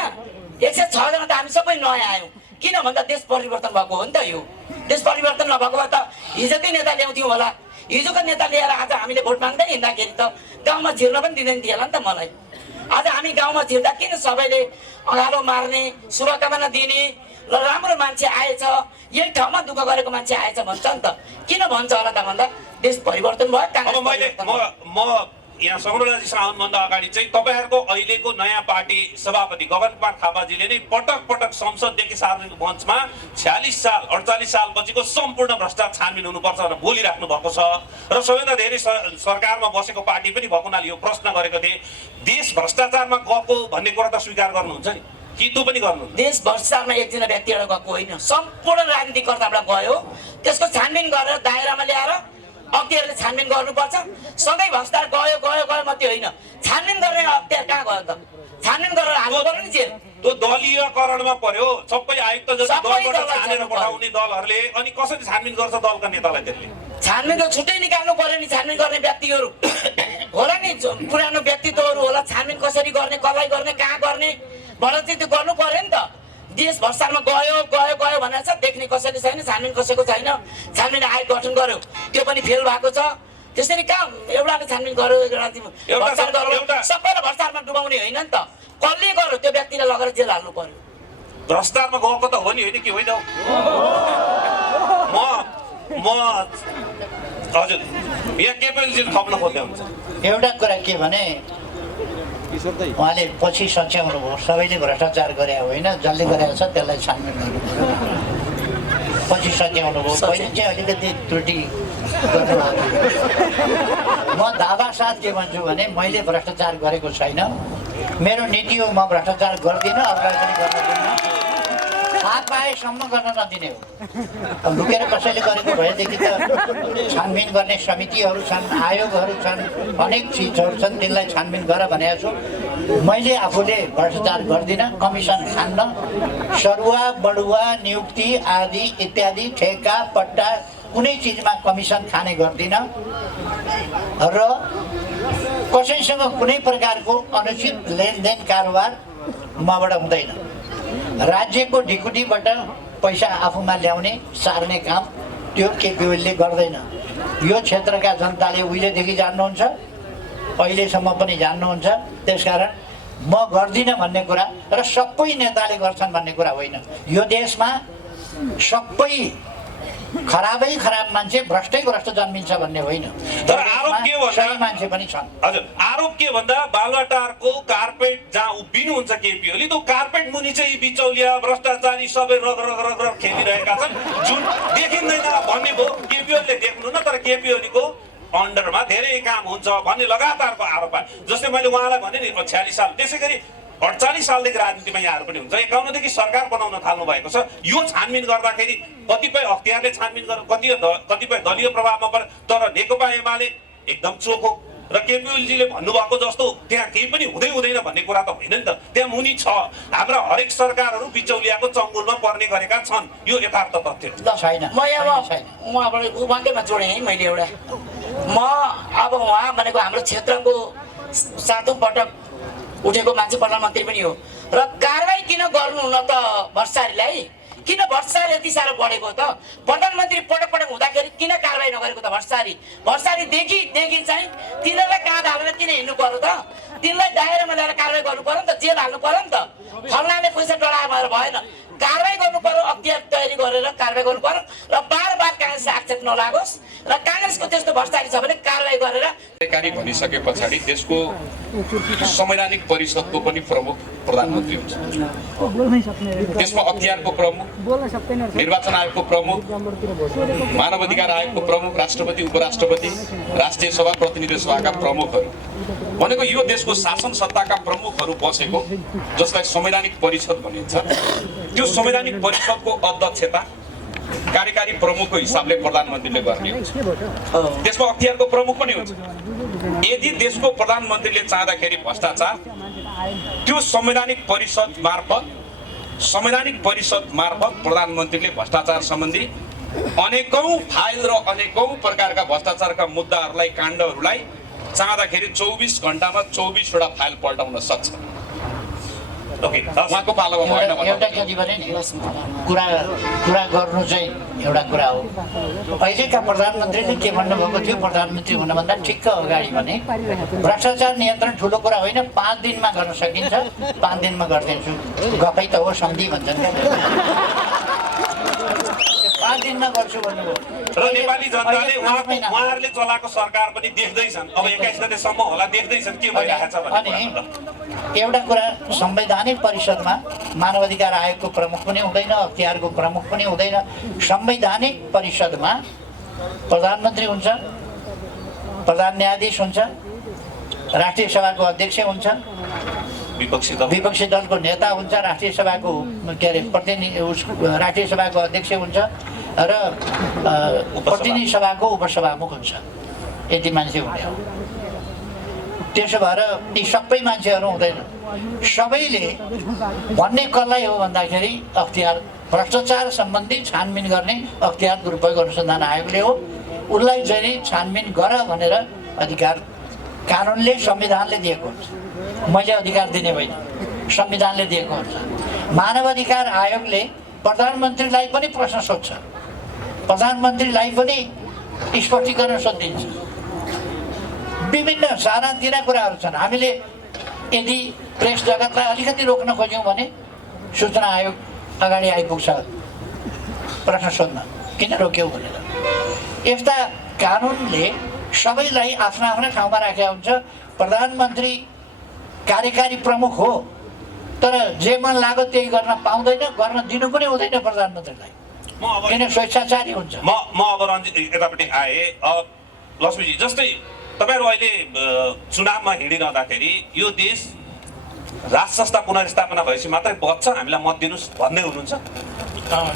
106 जना त हामी सबै नयाँ आयौँ। किन भन्दा देश परिवर्तन भएको हो नि त। यो देश परिवर्तन नभएको भए त हिजोकै नेता ल्याउँथ्यौँ होला। हिजोको नेता लिएर आज हामीले भोट माग्दै हिँड्दाखेरि त गाउँमा छिर्न पनि दिँदैन थियो होला नि त मलाई। आज हामी गाउँमा छिर्दा किन सबैले अँगालो मार्ने, शुभकामना दिने, ल राम्रो मान्छे आएछ, यही ठाउँमा दुःख गरेको मान्छे आएछ भन्छ नि त। किन भन्छ होला त भन्दा देश परिवर्तन भयो, अब मैले म यहाँ सङ्ग्रहजीसँग आउनुभन्दा अगाडि चाहिँ तपाईँहरूको अहिलेको नयाँ पार्टी सभापति गगन कुमार थापाजीले नै पटक पटक संसददेखि सार्वजनिक मञ्चमा 46 साल 48 साल पछिको सम्पूर्ण भ्रष्टाचार छानबिन हुनुपर्छ भनेर बोलिराख्नु भएको छ। र सबैभन्दा धेरै सरकारमा बसेको पार्टी पनि भएको हुनाले यो प्रश्न गरेको थिएँ, देश भ्रष्टाचारमा गएको भन्ने कुरा त स्वीकार गर्नुहुन्छ नि कि त्यो पनि गर्नुहुन्छ? देश भ्रष्टाचारमा एकजना व्यक्तिबाट गएको होइन, सम्पूर्ण राजनीतिकर्ताबाट गयो। त्यसको छानबिन गरेर दायरामा ल्याएर अख्तियारले छानबिन गर्नुपर्छ। सधैँ भ्रष्टाचार गयो गयो गयो मात्रै होइन, छानबिन गर्ने अख्तियार कहाँ गयो त? छानबिन गरेर हाल्नु पर्यो नि जेल। त्यो दलीयकरणमा पर्यो, सबै आयुक्त जस्तो दलबाट छानेर पठाउने दलहरूले। अनि कसरी छानबिन गर्छ दलका नेतालाई? त्यसले छानबिन त छुट्टै निकाल्नु पर्यो नि। छानबिन गर्ने व्यक्तिहरू होला नि, पुरानो व्यक्तित्वहरू होला। छानबिन कसरी गर्ने, कसलाई गर्ने, कहाँ गर्ने भनेर चाहिँ त्यो गर्नु पर्यो नि त। देश भ्रष्टाचारमा गयो गयो गयो भनेर छ, देख्ने कसैले छैन, छानबिन कसैको छैन। छानबिन आयोग गठन गर्यो, त्यो पनि फेल भएको छ। त्यसरी कहाँ एउटाले छानबिन गर्यो, भ्रष्टाचार गर्यो, सबैलाई भ्रष्टाचारमा डुबाउने होइन नि त। कसले गर्यो त्यो व्यक्तिलाई लगेर जेल हाल्नु पर्यो। भ्रष्टाचारमा गएको त हो नि, होइन कि होइन? म हजुर यहाँ केपीएलजी थप्न खोज्दै हुन्छ। एउटा कुरा के भने उहाँले पछि सच्याउनु भयो, सबैले भ्रष्टाचार गरे होइन, जसले गरेको छ त्यसलाई छानबिन गर्नु पर्यो, पछि सच्याउनु भयो। पहिले चाहिँ अलिकति त्रुटि गर्नुभएको। म दावा साथ के भन्छु भने मैले भ्रष्टाचार गरेको छैन, मेरो नीति हो म भ्रष्टाचार गर्दिनँ, अरूलाई पनि गर्न दिन्न, थाहा पाएसम्म गर्न नदिने हो। अब लुकेर कसैले गरेको भएदेखि त छानबिन गर्ने समितिहरू छन्, आयोगहरू छन्, अनेक चिजहरू छन्, तिनलाई छानबिन गर भनेको छु। मैले आफूले भ्रष्टाचार गर्दिनँ, कमिसन खान्न, सरुवा बढुवा नियुक्ति आदि इत्यादि ठेका पट्टा कुनै चिजमा कमिसन खाने गर्दिनँ र कसैसँग कुनै प्रकारको अनुचित लेनदेन कारोबार मबाट हुँदैन। राज्यको ढिकुटीबाट पैसा आफूमा ल्याउने सार्ने काम त्यो केपी ओलीले गर्दैन। यो क्षेत्रका जनताले उहिलेदेखि जान्नुहुन्छ, अहिलेसम्म पनि जान्नुहुन्छ। त्यसकारण म गर्दिनँ भन्ने कुरा र सबै नेताले गर्छन् भन्ने कुरा होइन। यो देशमा सबै खराबै खराब मान्छे, भ्रष्टै भ्रष्ट जन्मिन्छ भन्ने होइन। तर आरोप के भन्दा सही मान्छे पनि छन्। हजुर, आरोप के भन्दा बालुवाटारको कार्पेट जहाँ उभिनुहुन्छ केपी ओली, त्यो कार्पेट मुनि चाहिँ बिचौलिया भ्रष्टाचारी सबै रग रग रग रग खेलिरहेका छन्, जुन देखिँदैन भन्ने भयो। केपी ओलीले देख्नु न, तर केपी ओलीको अन्डरमा धेरै काम हुन्छ भन्ने लगातारको आरोप आयो। जस्तै मैले उहाँलाई भने नि 46 साल, त्यसै गरी 48 सालदेखि राजनीतिमा यहाँहरू पनि हुन्छ, 51 देखि सरकार बनाउन थाल्नु भएको छ। यो छानबिन गर्दाखेरि कतिपय अख्तियारले छानबिन गर्नु, कतिपय दलीय प्रभावमा पर्यो, तर नेकपा एमाले एकदम चोखो र केपी ओलीजीले भन्नुभएको जस्तो त्यहाँ केही पनि हुँदै हुँदैन भन्ने कुरा त होइन नि त। त्यहाँ मुनि छ, हाम्रा हरेक सरकारहरू बिचौलियाको चङ्गुलमा पर्ने गरेका छन्, यो यथार्थ तथ्य हो। छैन, म यहाँ उहाँबाट उहाँकैमा जोडेँ है मैले एउटा। म अब उहाँ भनेको हाम्रो क्षेत्रको 7औं पटक उठेको मान्छे प्रधानमन्त्री पनि हो। र कारबाही किन गर्नु न त भ्रष्टाचारीलाई? किन भ्रष्टाचार यति साह्रो बढेको त? प्रधानमन्त्री पटक पटक हुँदाखेरि किन कारबाही नगरेको त? भ्रष्टाचारी देखि चाहिँ तिनीहरूलाई कहाँ हालेर किन हिँड्नु पर्यो त? तिनलाई दायरामा ल्याएर कारवाही गर्नु पर्यो नि त, जेल हाल्नु पर्यो नि त। फल्नाले पैसा डरायो भनेर भएन, कारवाही गर्नु पर्यो, अख्तियार तयारी गरेर कारवाही गर्नु पर्यो र बार काङ्ग्रेसले आक्षेप नलागोस् र काङ्ग्रेसको त्यस्तो भ्रष्टाचारी छ भने कारवाही गरेर कार्यकारी भनिसके पछाडि देशको संवैधानिक परिषदको पनि प्रमुख प्रधानमन्त्री हुन्छ, त्यसमा अख्तियारको प्रमुख, निर्वाचन आयोगको प्रमुख, मानव अधिकार आयोगको प्रमुख, राष्ट्रपति, उपराष्ट्रपति, राष्ट्रिय सभा, प्रतिनिधि सभाका प्रमुखहरू भनेको यो देशको शासन सत्ताका प्रमुखहरू बसेको, जसलाई संवैधानिक परिषद भनिन्छ। त्यो संवैधानिक परिषदको अध्यक्षता कार्यकारी प्रमुखको हिसाबले प्रधानमन्त्रीले गर्ने हुन्छ, त्यसमा अख्तियारको प्रमुख पनि हुन्छ। यदि देशको प्रधानमन्त्रीले चाहँदाखेरि भ्रष्टाचार त्यो संवैधानिक परिषद मार्फत प्रधानमन्त्रीले भ्रष्टाचार सम्बन्धी अनेकौं फाइल र अनेकौं प्रकारका भ्रष्टाचारका मुद्दाहरूलाई, काण्डहरूलाई चाहँदाखेरि 24 घण्टामा 24 वटा फाइल पल्टाउन सक्छ। उहाँको पालोमा भएन एउटा कति भने नि कुरा गर्नु चाहिँ एउटा कुरा हो। अहिलेका प्रधानमन्त्रीले के भन्नुभएको थियो, प्रधानमन्त्री हुनुभन्दा ठिक्क अगाडि भने भ्रष्टाचार नियन्त्रण ठुलो कुरा होइन, 5 दिनमा गर्न सकिन्छ, 5 दिनमा गरिदिन्छु, गफै त हो, सन्धि भन्छन् क्या, 5 दिनमा गर्छु भन्नुभयो। र नेपाली जनताले उहाँहरूले चलाएको सरकार पनि देख्दैछन्, अब 21 गतेसम्म होला देख्दैछन् के भइरहेको छ भने एउटा कुरा, संवैधानिक परिषदमा मानव अधिकार आयोगको प्रमुख पनि हुँदैन, अख्तियारको प्रमुख पनि हुँदैन। संवैधानिक परिषदमा प्रधानमन्त्री हुन्छ, प्रधान न्यायाधीश हुन्छ, राष्ट्रिय सभाको अध्यक्ष हुन्छ, विपक्षी दलको नेता हुन्छ, राष्ट्रिय सभाको के अरे राष्ट्रिय सभाको अध्यक्ष हुन्छ र प्रतिनिधि सभाको उपसभामुख हुन्छ। यति मान्छे हुने हो। त्यसो भएर यी सबै मान्छेहरू हुँदैन। सबैले भन्ने कसलाई हो भन्दाखेरि अख्तियार, भ्रष्टाचार सम्बन्धी छानबिन गर्ने अख्तियार दुरुपयोग अनुसन्धान आयोगले हो। उसलाई चाहिँ छानबिन गर भनेर अधिकार कानुनले, संविधानले दिएको हुन्छ। मैले अधिकार दिने होइन, संविधानले दिएको हुन्छ। मानव अधिकार आयोगले प्रधानमन्त्रीलाई पनि प्रश्न सोध्छ, प्रधानमन्त्रीलाई पनि स्पष्टीकरण सोधिदिन्छ। विभिन्न सानातिना कुराहरू छन्। हामीले यदि प्रेस जगतलाई अलिकति रोक्न खोज्यौँ भने सूचना आयोग अगाडि आइपुग्छ प्रश्न सोध्न, किन रोक्यौ भनेर। यस्ता कानुनले सबैलाई आफ्ना आफ्ना ठाउँमा राखेका हुन्छ। प्रधानमन्त्री कार्यकारी प्रमुख हो, तर जे मन लाग्यो त्यही गर्न पाउँदैन, गर्न दिनु पनि हुँदैन प्रधानमन्त्रीलाई, किन स्वेच्छाचारी हुन्छ। म अब रञ्जित यतापट्टि आएँ। लक्ष्मीजी, जस्तै तपाईँहरू अहिले चुनावमा हिँडिरहँदाखेरि यो देश राज संस्था पुनर्स्थापना भएपछि मात्रै बच्छ, हामीलाई मत दिनुहोस् भन्दै हुनुहुन्छ।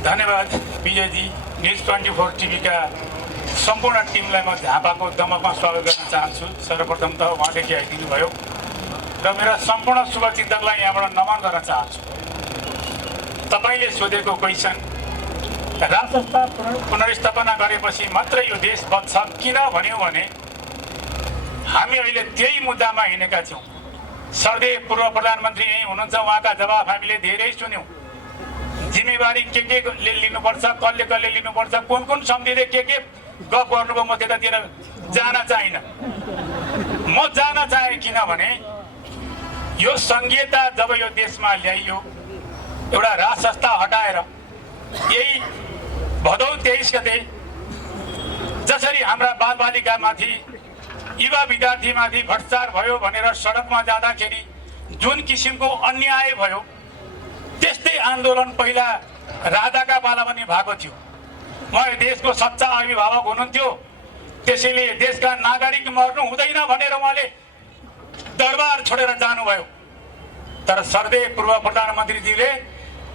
धन्यवाद विजयजी। न्युज 24 टिभीका सम्पूर्ण टिमलाई म झापाको दमकमा स्वागत गर्न चाहन्छु। सर्वप्रथम त उहाँले आइदिनु भयो र मेरा सम्पूर्ण शुभचिन्तकलाई यहाँबाट नमन गर्न चाहन्छु। तपाईँले सोधेको क्वेसन, राज संस्था पुनर्स्थापना गरेपछि मात्रै यो देश बच्छ किन भन्यो भने हामी अहिले त्यही मुद्दामा हिँडेका छौँ। सर्दै पूर्व प्रधानमन्त्री यहीँ हुनुहुन्छ, उहाँका जवाफ हामीले धेरै सुन्यौँ। जिम्मेवारी के लिनुपर्छ, कसले लिनुपर्छ, कुन समितिले के गफ गर्नुभयो, म त्यतातिर जान चाहिनँ। म जान चाहेँ किनभने यो संघीयता जब यो देशमा ल्याइयो, एउटा राज संस्था हटाएर यही भदौ 23 गते जसरी हाम्रा बालबालिकामाथि, युवा विद्यार्थीमाथि भ्रष्टाचार भयो भनेर सडकमा जाँदाखेरि जुन किसिमको अन्याय भयो, त्यस्तै आन्दोलन पहिला राजाका पाला पनि भएको थियो। उहाँ देशको सच्चा अभिभावक हुनुहुन्थ्यो, त्यसैले देशका नागरिक मर्नु हुँदैन भनेर उहाँले दरबार छोडेर जानुभयो। तर सर्दै पूर्व प्रधानमन्त्रीजीले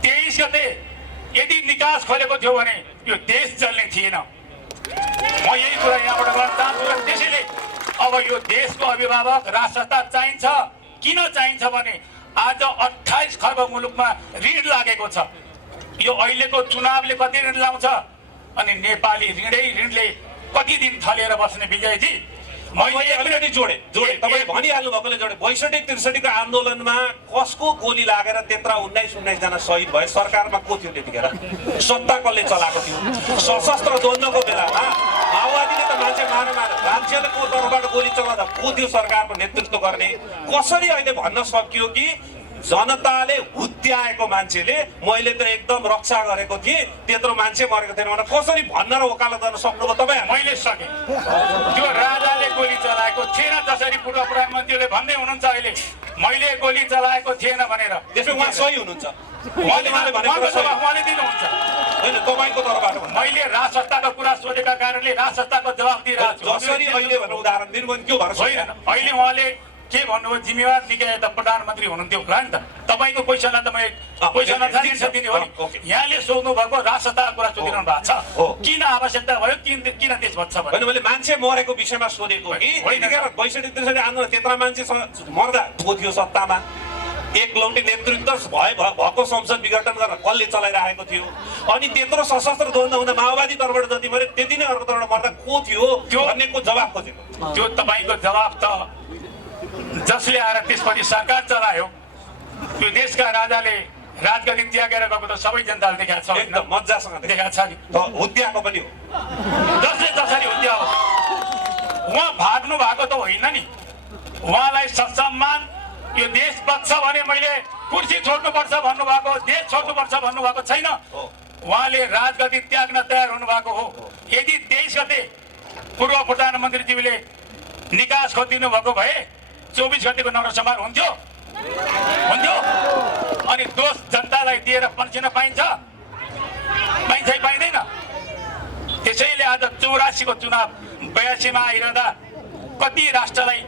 23 गते यदि निकास खोलेको थियो भने यो देश चल्ने थिएन। म यही कुरा यहाँबाट गर्न चाहन्छु। र त्यसैले अब यो देशको अभिभावक राज संस्था चाहिन्छ। किन चाहिन्छ भने आज 28 खर्ब मुलुकमा ऋण लागेको छ। यो अहिलेको चुनावले कति ऋण लाउँछ अनि नेपाली ऋणले कति दिन थलेर बस्ने। विजयजी, मैले अलिकति जोडे तपाईँले भनिहाल्नु भएकोले जोडे 62-63 आन्दोलनमा कसको गोली लागेर त्यत्रा 19 जना शहीद भए सरकारमा को थियो त्यतिखेर सत्ता कसले चलाएको थियो सशस्त्र द्वन्द्वको बेलामा माओवादीले त मान्छे मारे राज्यले को तर्फबाट गोली चलाउँदा को थियो सरकारको नेतृत्व गर्ने कसरी अहिले भन्न सकियो कि जनताले हुत्याएको मान्छेले मैले त एकदम रक्षा गरेको थिएँ त्यत्रो मान्छे मरेको थिएन भनेर कसरी भन्न र वकालत गर्न सक्नुभयो तपाईँ मैले सकेँ त्यो राजाले गोली चलाएको थिएन जसरी पूर्व प्रधानमन्त्रीले भन्दै हुनुहुन्छ अहिले मैले गोली चलाएको थिएन भनेर त्यसमा उहाँ सही हुनुहुन्छ उहाँले दिनुहुन्छ होइन तपाईँको तर्फबाट मैले राज संस्थाको कुरा सोधेका कारणले राज संस्थाको जवाब दिइरहेको छु जसरी अहिले भनेर उदाहरण दिनुभयो के भएर होइन अहिले उहाँले के भन्नुभयो जिम्मेवार निकाय त प्रधानमन्त्री हुनुहुन्थ्यो होला नि त तपाईँको क्वेसनलाई त मैले क्वेसनमा चालिस दिने हो नि यहाँले सोध्नु भएको राज संस्थाको कुरा सोधिरहनु भएको छ किन आवश्यकता भयो किन देश बच्छ होइन मैले मान्छे मरेको विषयमा सोधेको कि त्यतिखेर 62-63 आन्दोलन त्यत्रा मान्छे मर्दा को थियो सत्तामा एकलौटी नेतृत्व भएको संसद विघटन गरेर कसले चलाइरहेको थियो अनि त्यत्रो सशस्त्र द्वन्द्व हुँदा माओवादी तर्फबाट जति मरे त्यति नै अर्को तर्फबाट मर्दा को थियो त्यो भन्नेको जवाब खोजेको त्यो तपाईँको जवाब त जसले आएर त्यसपछि सरकार चलायो त्यो देशका राजाले राजगद्दी त्यागेर गएको त सबै जनताले देखाएको छ एकदम मजासँग देखाएको छ नि हुत्याएको पनि हो जसले जसरी हुत्याओस् उहाँ भाग्नु भएको त होइन नि उहाँलाई ससम्मान यो देश बच्छ भने मैले कुर्सी छोड्नुपर्छ भन्नुभएको देश छोड्नुपर्छ भन्नुभएको छैन उहाँले राजगद्दी त्याग्न तयार हुनुभएको हो यदि 23 गते पूर्व प्रधानमन्त्रीज्यूले निकास खोजिदिनु भएको भए 24 गतेको नगरसभा हुन्थ्यो अनि दोष जनतालाई दिएर पन्सिन पाइन्छ पाइँदैन त्यसैले आज 84 को चुनाव 82 मा आइरहँदा कति राष्ट्रलाई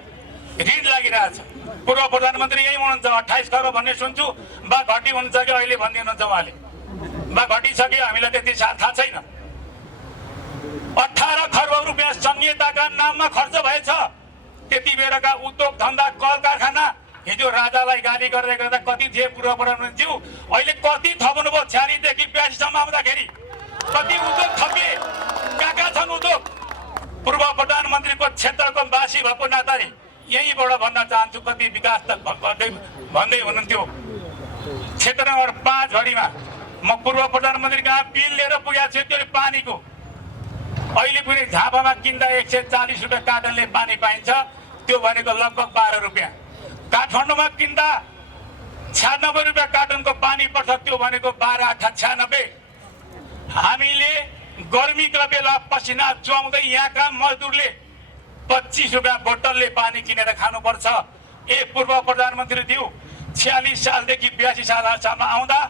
ऋण लागिरहेछ पूर्व प्रधानमन्त्री यही हुनुहुन्छ 28 खर्ब भन्ने सुन्छु बा घटी हुन्छ कि अहिले भनिदिनुहुन्छ उहाँले बा घटिसक्यो हामीलाई त्यति थाहा छैन 18 खर्ब रुपियाँ संहिताका नाममा खर्च भएछ त्यति बेलाका उद्योग धन्दा कल कारखाना हिजो राजालाई गाली गर्दै गर्दा कति थिए पूर्व प्रधानमन्त्रीज्यू अहिले कति थप्नुभयो 46 देखि 82 सम्म आउँदाखेरि कति उद्योग थपे कहाँ छन् उद्योग पूर्व प्रधानमन्त्रीको क्षेत्रको वासी भएको नाताले यहीँबाट भन्न चाहन्छु कति विकास त भन्दै हुनुहुन्थ्यो क्षेत्र नम्बर 5 भरिमा म पूर्व प्रधानमन्त्री कहाँ बिल लिएर पुगेको छु त्यो पानीको अहिले पनि झापामा किन्दा 140 रुपियाँ कार्टनले पानी पाइन्छ त्यो भनेको लगभग 12 रुपियाँ काठमाडौँमा किन्दा 96 रुपियाँ कार्टनको पानी पर्छ त्यो भनेको 12-8-96 हामीले गर्मीको बेला पसिना चुहाउँदै यहाँका मजदुरले 25 रुपियाँ बोतलले पानी किनेर खानुपर्छ ए पूर्व प्रधानमन्त्रीज्यू 46 सालदेखि 82 सालसम्म आउँदा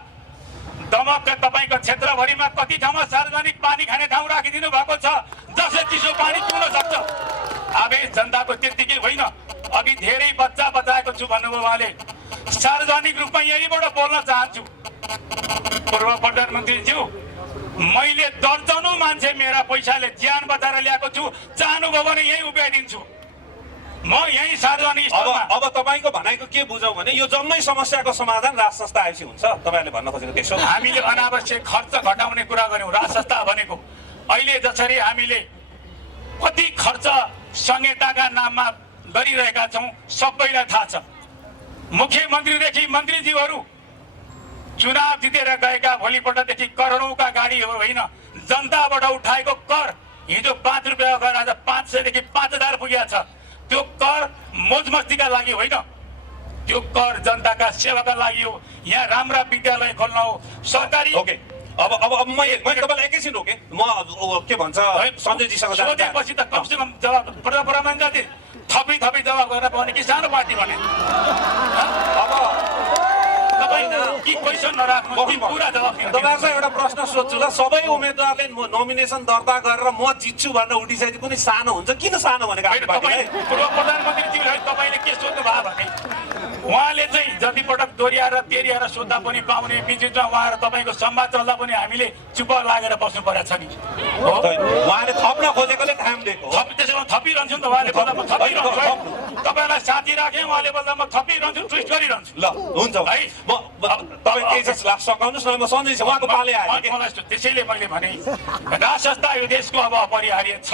दमकका तपाईँको क्षेत्रभरिमा कति ठाउँमा सार्वजनिक पानी खाने ठाउँ राखिदिनु भएको छ जसले चिसो पानी पिउन सक्छ आवेश जनताको त्यतिकै होइन अघि धेरै बच्चा बचाएको छु भन्नुभयो उहाँले सार्वजनिक रूपमा यहीँबाट बोल्न चाहन्छु पूर्व प्रधानमन्त्रीज्यू मैले दर्जनौं मान्छे मेरा पैसाले ज्यान बचाएर ल्याएको छु चाहनुभयो भने यही उभ्याइदिन्छु म यही सार्वजनिक अब तपाईको भनाइको के बुझौँ भने यो जम्मै समस्याको समाधान राज संस्था आएपछि हुन्छ तपाईहरुले भन्न खोजेको त्यसो हामीले अनावश्यक खर्च घटाउने कुरा गर्यौं राज संस्था भनेको अहिले जसरी हामीले कति खर्च संहिताका नाममा गरिरहेका छौं सबैलाई थाहा छ मुख्यमन्त्रीदेखि मन्त्रीज्यूहरू चुनाव जितेर गएका भोलिपल्टदेखि करोडौंका गाडी होइन जनताबाट उठाएको कर हिजो 5 रुपियाँ गरेर आज 500 देखि 5000 पुगेको छ त्यो कर मोजमस्तीका लागि होइन त्यो कर जनताका सेवाका लागि हो यहाँ राम्रा विद्यालय खोल्न हो सरकारी ओके अब मैले तपाईलाई एकैछिन रोके म के भन्छ सञ्जयजीसँग सोधेपछि त कमसे कम जवाब प्रधानमन्त्री थपी जवाब गर्न पाउने कि सानो पार्टी भने अब तपाईहरुलाई एउटा प्रश्न सोध्छु ल सबै उम्मेदवारले नोमिनेसन दर्ता गरेर म जित्छु भनेर उठिसकेपछि कुनै सानो हुन्छ किन सानो भनेको पूर्व प्रधानमन्त्रीज्यूलाई तपाईले के सोध्नु भयो भने उहाँले चाहिँ जति पटक दोहोऱ्याएर तेरिएर सोध्दा पनि पाउने बिचमा उहाँहरू तपाईँको संवाद चल्दा पनि हामीले चुप लागेर बस्नु परेको छ नि उहाँले थप्न खोजेकोले काम दिएको त्यसो भने थपिरहन्छु नि त उहाँले बोल्दा म थपिरहन्छु तपाईँलाई साथी राखेँ उहाँले बोल्दा म थपिरहन्छु ट्विस्ट गरिरहन्छु ल हुन्छ है म तपाईँ केही चाहिँ लास्ट सकाउनुहोस् न म सञ्जय उहाँको पाले आएँ त्यसैले मैले भने राज संस्था यो देशको अब अपरिहार्य छ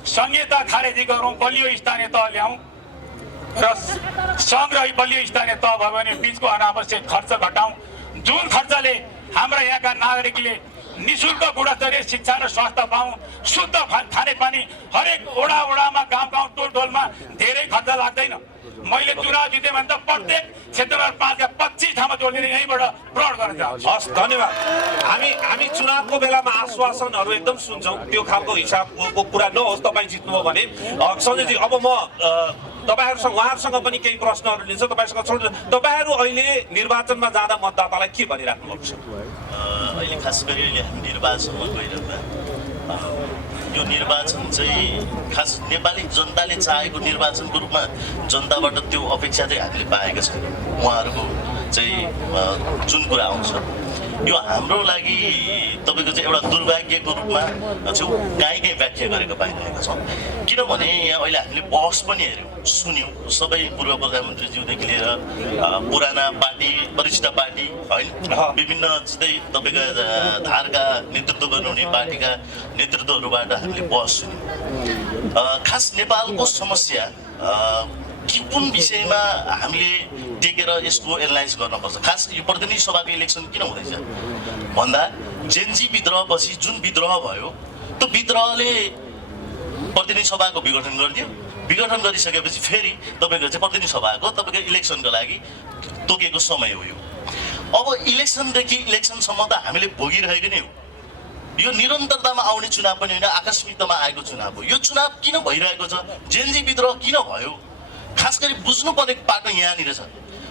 संहिता खारेजी गरौँ, बलियो स्थानीय तह ल्याउँ र सङ्घ र बलियो स्थानीय तह भयो भने बिचको अनावश्यक खर्च घटाउँ, जुन खर्चले हाम्रा यहाँका नागरिकले निशुल्क गुणस्तरीय शिक्षा र स्वास्थ्य पाउँ, शुद्ध खानेपानी हरेक वडामा गाउँ टोलमा धेरै खर्च लाग्दैन। मैले चुनाव जितेँ भने त प्रत्येक क्षेत्रमा 5-25 ठाउँमा जोडिने यहीँबाट प्रण गर्न चाहन्छु। हस्, धन्यवाद। हामी चुनावको बेलामा आश्वासनहरू एकदम सुन्छौँ, त्यो खालको हिसाबको कुरा नहोस्। तपाईँ जित्नुभयो भने सञ्जयजी, अब म उहाँहरूसँग पनि केही प्रश्नहरू लिन्छ। तपाईँसँग छोड्नु, तपाईँहरू अहिले निर्वाचनमा जाँदा मतदातालाई के भनिराख्नु भएको छ? अहिले खास गरी अहिले हामी निर्वाचनमा गइरहँदा यो निर्वाचन चाहिँ खास नेपाली जनताले चाहेको निर्वाचनको रूपमा जनताबाट त्यो अपेक्षा चाहिँ हामीले पाएका छैनौँ। उहाँहरूको चाहिँ जुन कुरा आउँछ यो हाम्रो लागि तपाईँको चाहिँ एउटा दुर्भाग्यको रूपमा चाहिँ कहीँ व्याख्या गरेको पाइरहेका छौँ। किनभने यहाँ अहिले हामीले बहस पनि हेऱ्यौँ, सुन्यौँ, सबै पूर्व प्रधानमन्त्रीज्यूदेखि लिएर पुराना पार्टी, वरिष्ठ पार्टी होइन, विभिन्न जस्तै तपाईँको धारका नेतृत्व गर्नुहुने पार्टीका नेतृत्वहरूबाट हामीले बहस सुन्यौँ। खास नेपालको समस्या कुन विषयमा हामीले टेकेर यसको एनालाइज गर्नुपर्छ। खास यो प्रतिनिधि सभाको इलेक्सन किन हुँदैछ भन्दा जेनजी विद्रोहपछि जुन विद्रोह भयो त्यो विद्रोहले प्रतिनिधि सभाको विघटन गरिदियो। विघटन गरिसकेपछि फेरि तपाईँको चाहिँ प्रतिनिधि सभाको तपाईँको इलेक्सनको लागि तोकेको समय हो। अब इलेक्सनदेखि इलेक्सनसम्म त हामीले भोगिरहेको नै हो। यो निरन्तरतामा आउने चुनाव पनि होइन, आकस्मिकतामा आएको चुनाव हो। यो चुनाव किन भइरहेको छ, जेनजी विद्रोह किन भयो, खास गरी बुझ्नुपर्ने पाटो यहाँनिर छ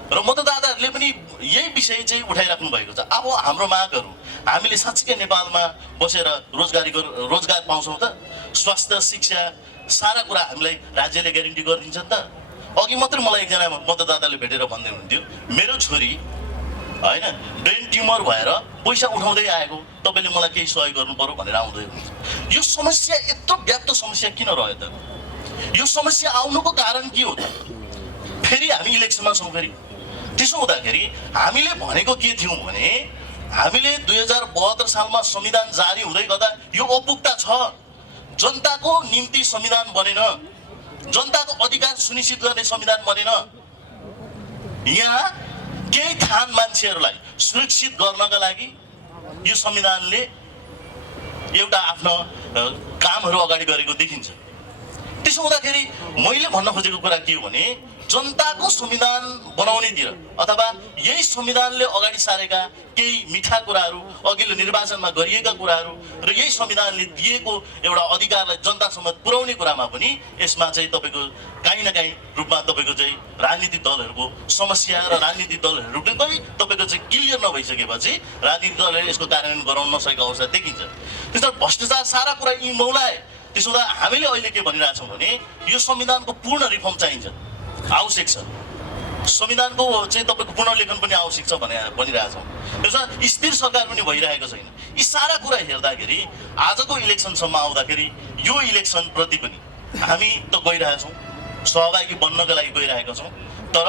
र मतदाताहरूले पनि यही विषय चाहिँ उठाइराख्नु भएको छ। अब हाम्रो मागहरू हामीले साँच्चै नेपालमा बसेर रोजगार पाउँछौँ त, स्वास्थ्य, शिक्षा, सारा कुरा हामीलाई राज्यले ग्यारेन्टी गरिदिन्छ नि त। अघि मात्रै मलाई एकजना मतदाताले भेटेर भन्दै हुनुहुन्थ्यो, मेरो छोरी होइन ब्रेन ट्युमर भएर पैसा उठाउँदै आएको, तपाईँले मलाई केही सहयोग गर्नु पर्यो भनेर आउँदै हुनुहुन्छ। यो समस्या यत्रो व्याप्त समस्या किन रह्यो त? यो समस्या आउनुको कारण के हो त? फेरि हामी इलेक्सनमा छौँ। फेरि त्यसो हुँदाखेरि हामीले भनेको के थियौँ भने हामीले 2072 सालमा संविधान जारी हुँदै गर्दा यो अपुग्ता छ। जनताको निम्ति संविधान बनेन, जनताको अधिकार सुनिश्चित गर्ने संविधान बनेन। यहाँ केही थान मान्छेहरूलाई सुरक्षित गर्नका लागि यो संविधानले एउटा आफ्नो कामहरू अगाडि गरेको देखिन्छ। त्यसो हुँदाखेरि मैले भन्न खोजेको कुरा के हो भने जनताको संविधान बनाउनेतिर अथवा यही संविधानले अगाडि सारेका केही मिठा कुराहरू, अघिल्लो निर्वाचनमा गरिएका कुराहरू र यही संविधानले दिएको एउटा अधिकारलाई जनतासम्म पुर्याउने कुरामा पनि यसमा चाहिँ तपाईँको काहीँ न काहीँ रूपमा तपाईँको चाहिँ राजनीतिक दलहरूको समस्या र राजनीतिक दलहरूकै तपाईँको चाहिँ क्लियर नभइसकेपछि राजनीतिक दलहरूले यसको कार्यान्वयन गराउन नसकेको अवस्था देखिन्छ। त्यसमा भ्रष्टाचार सारा कुरा यी मौलाए। त्यसो हुँदा हामीले अहिले के भनिरहेछौँ भने यो संविधानको पूर्ण रिफर्म चाहिन्छ, आवश्यक छ। संविधानको चाहिँ तपाईँको पुनर्लेखन पनि आवश्यक छ भनिरहेछौँ। त्यसमा स्थिर सरकार पनि भइरहेको छैन। यी सारा कुरा हेर्दाखेरि आजको इलेक्सनसम्म आउँदाखेरि यो इलेक्सनप्रति पनि हामी त गइरहेछौँ, सहभागी बन्नका लागि गइरहेका छौँ, तर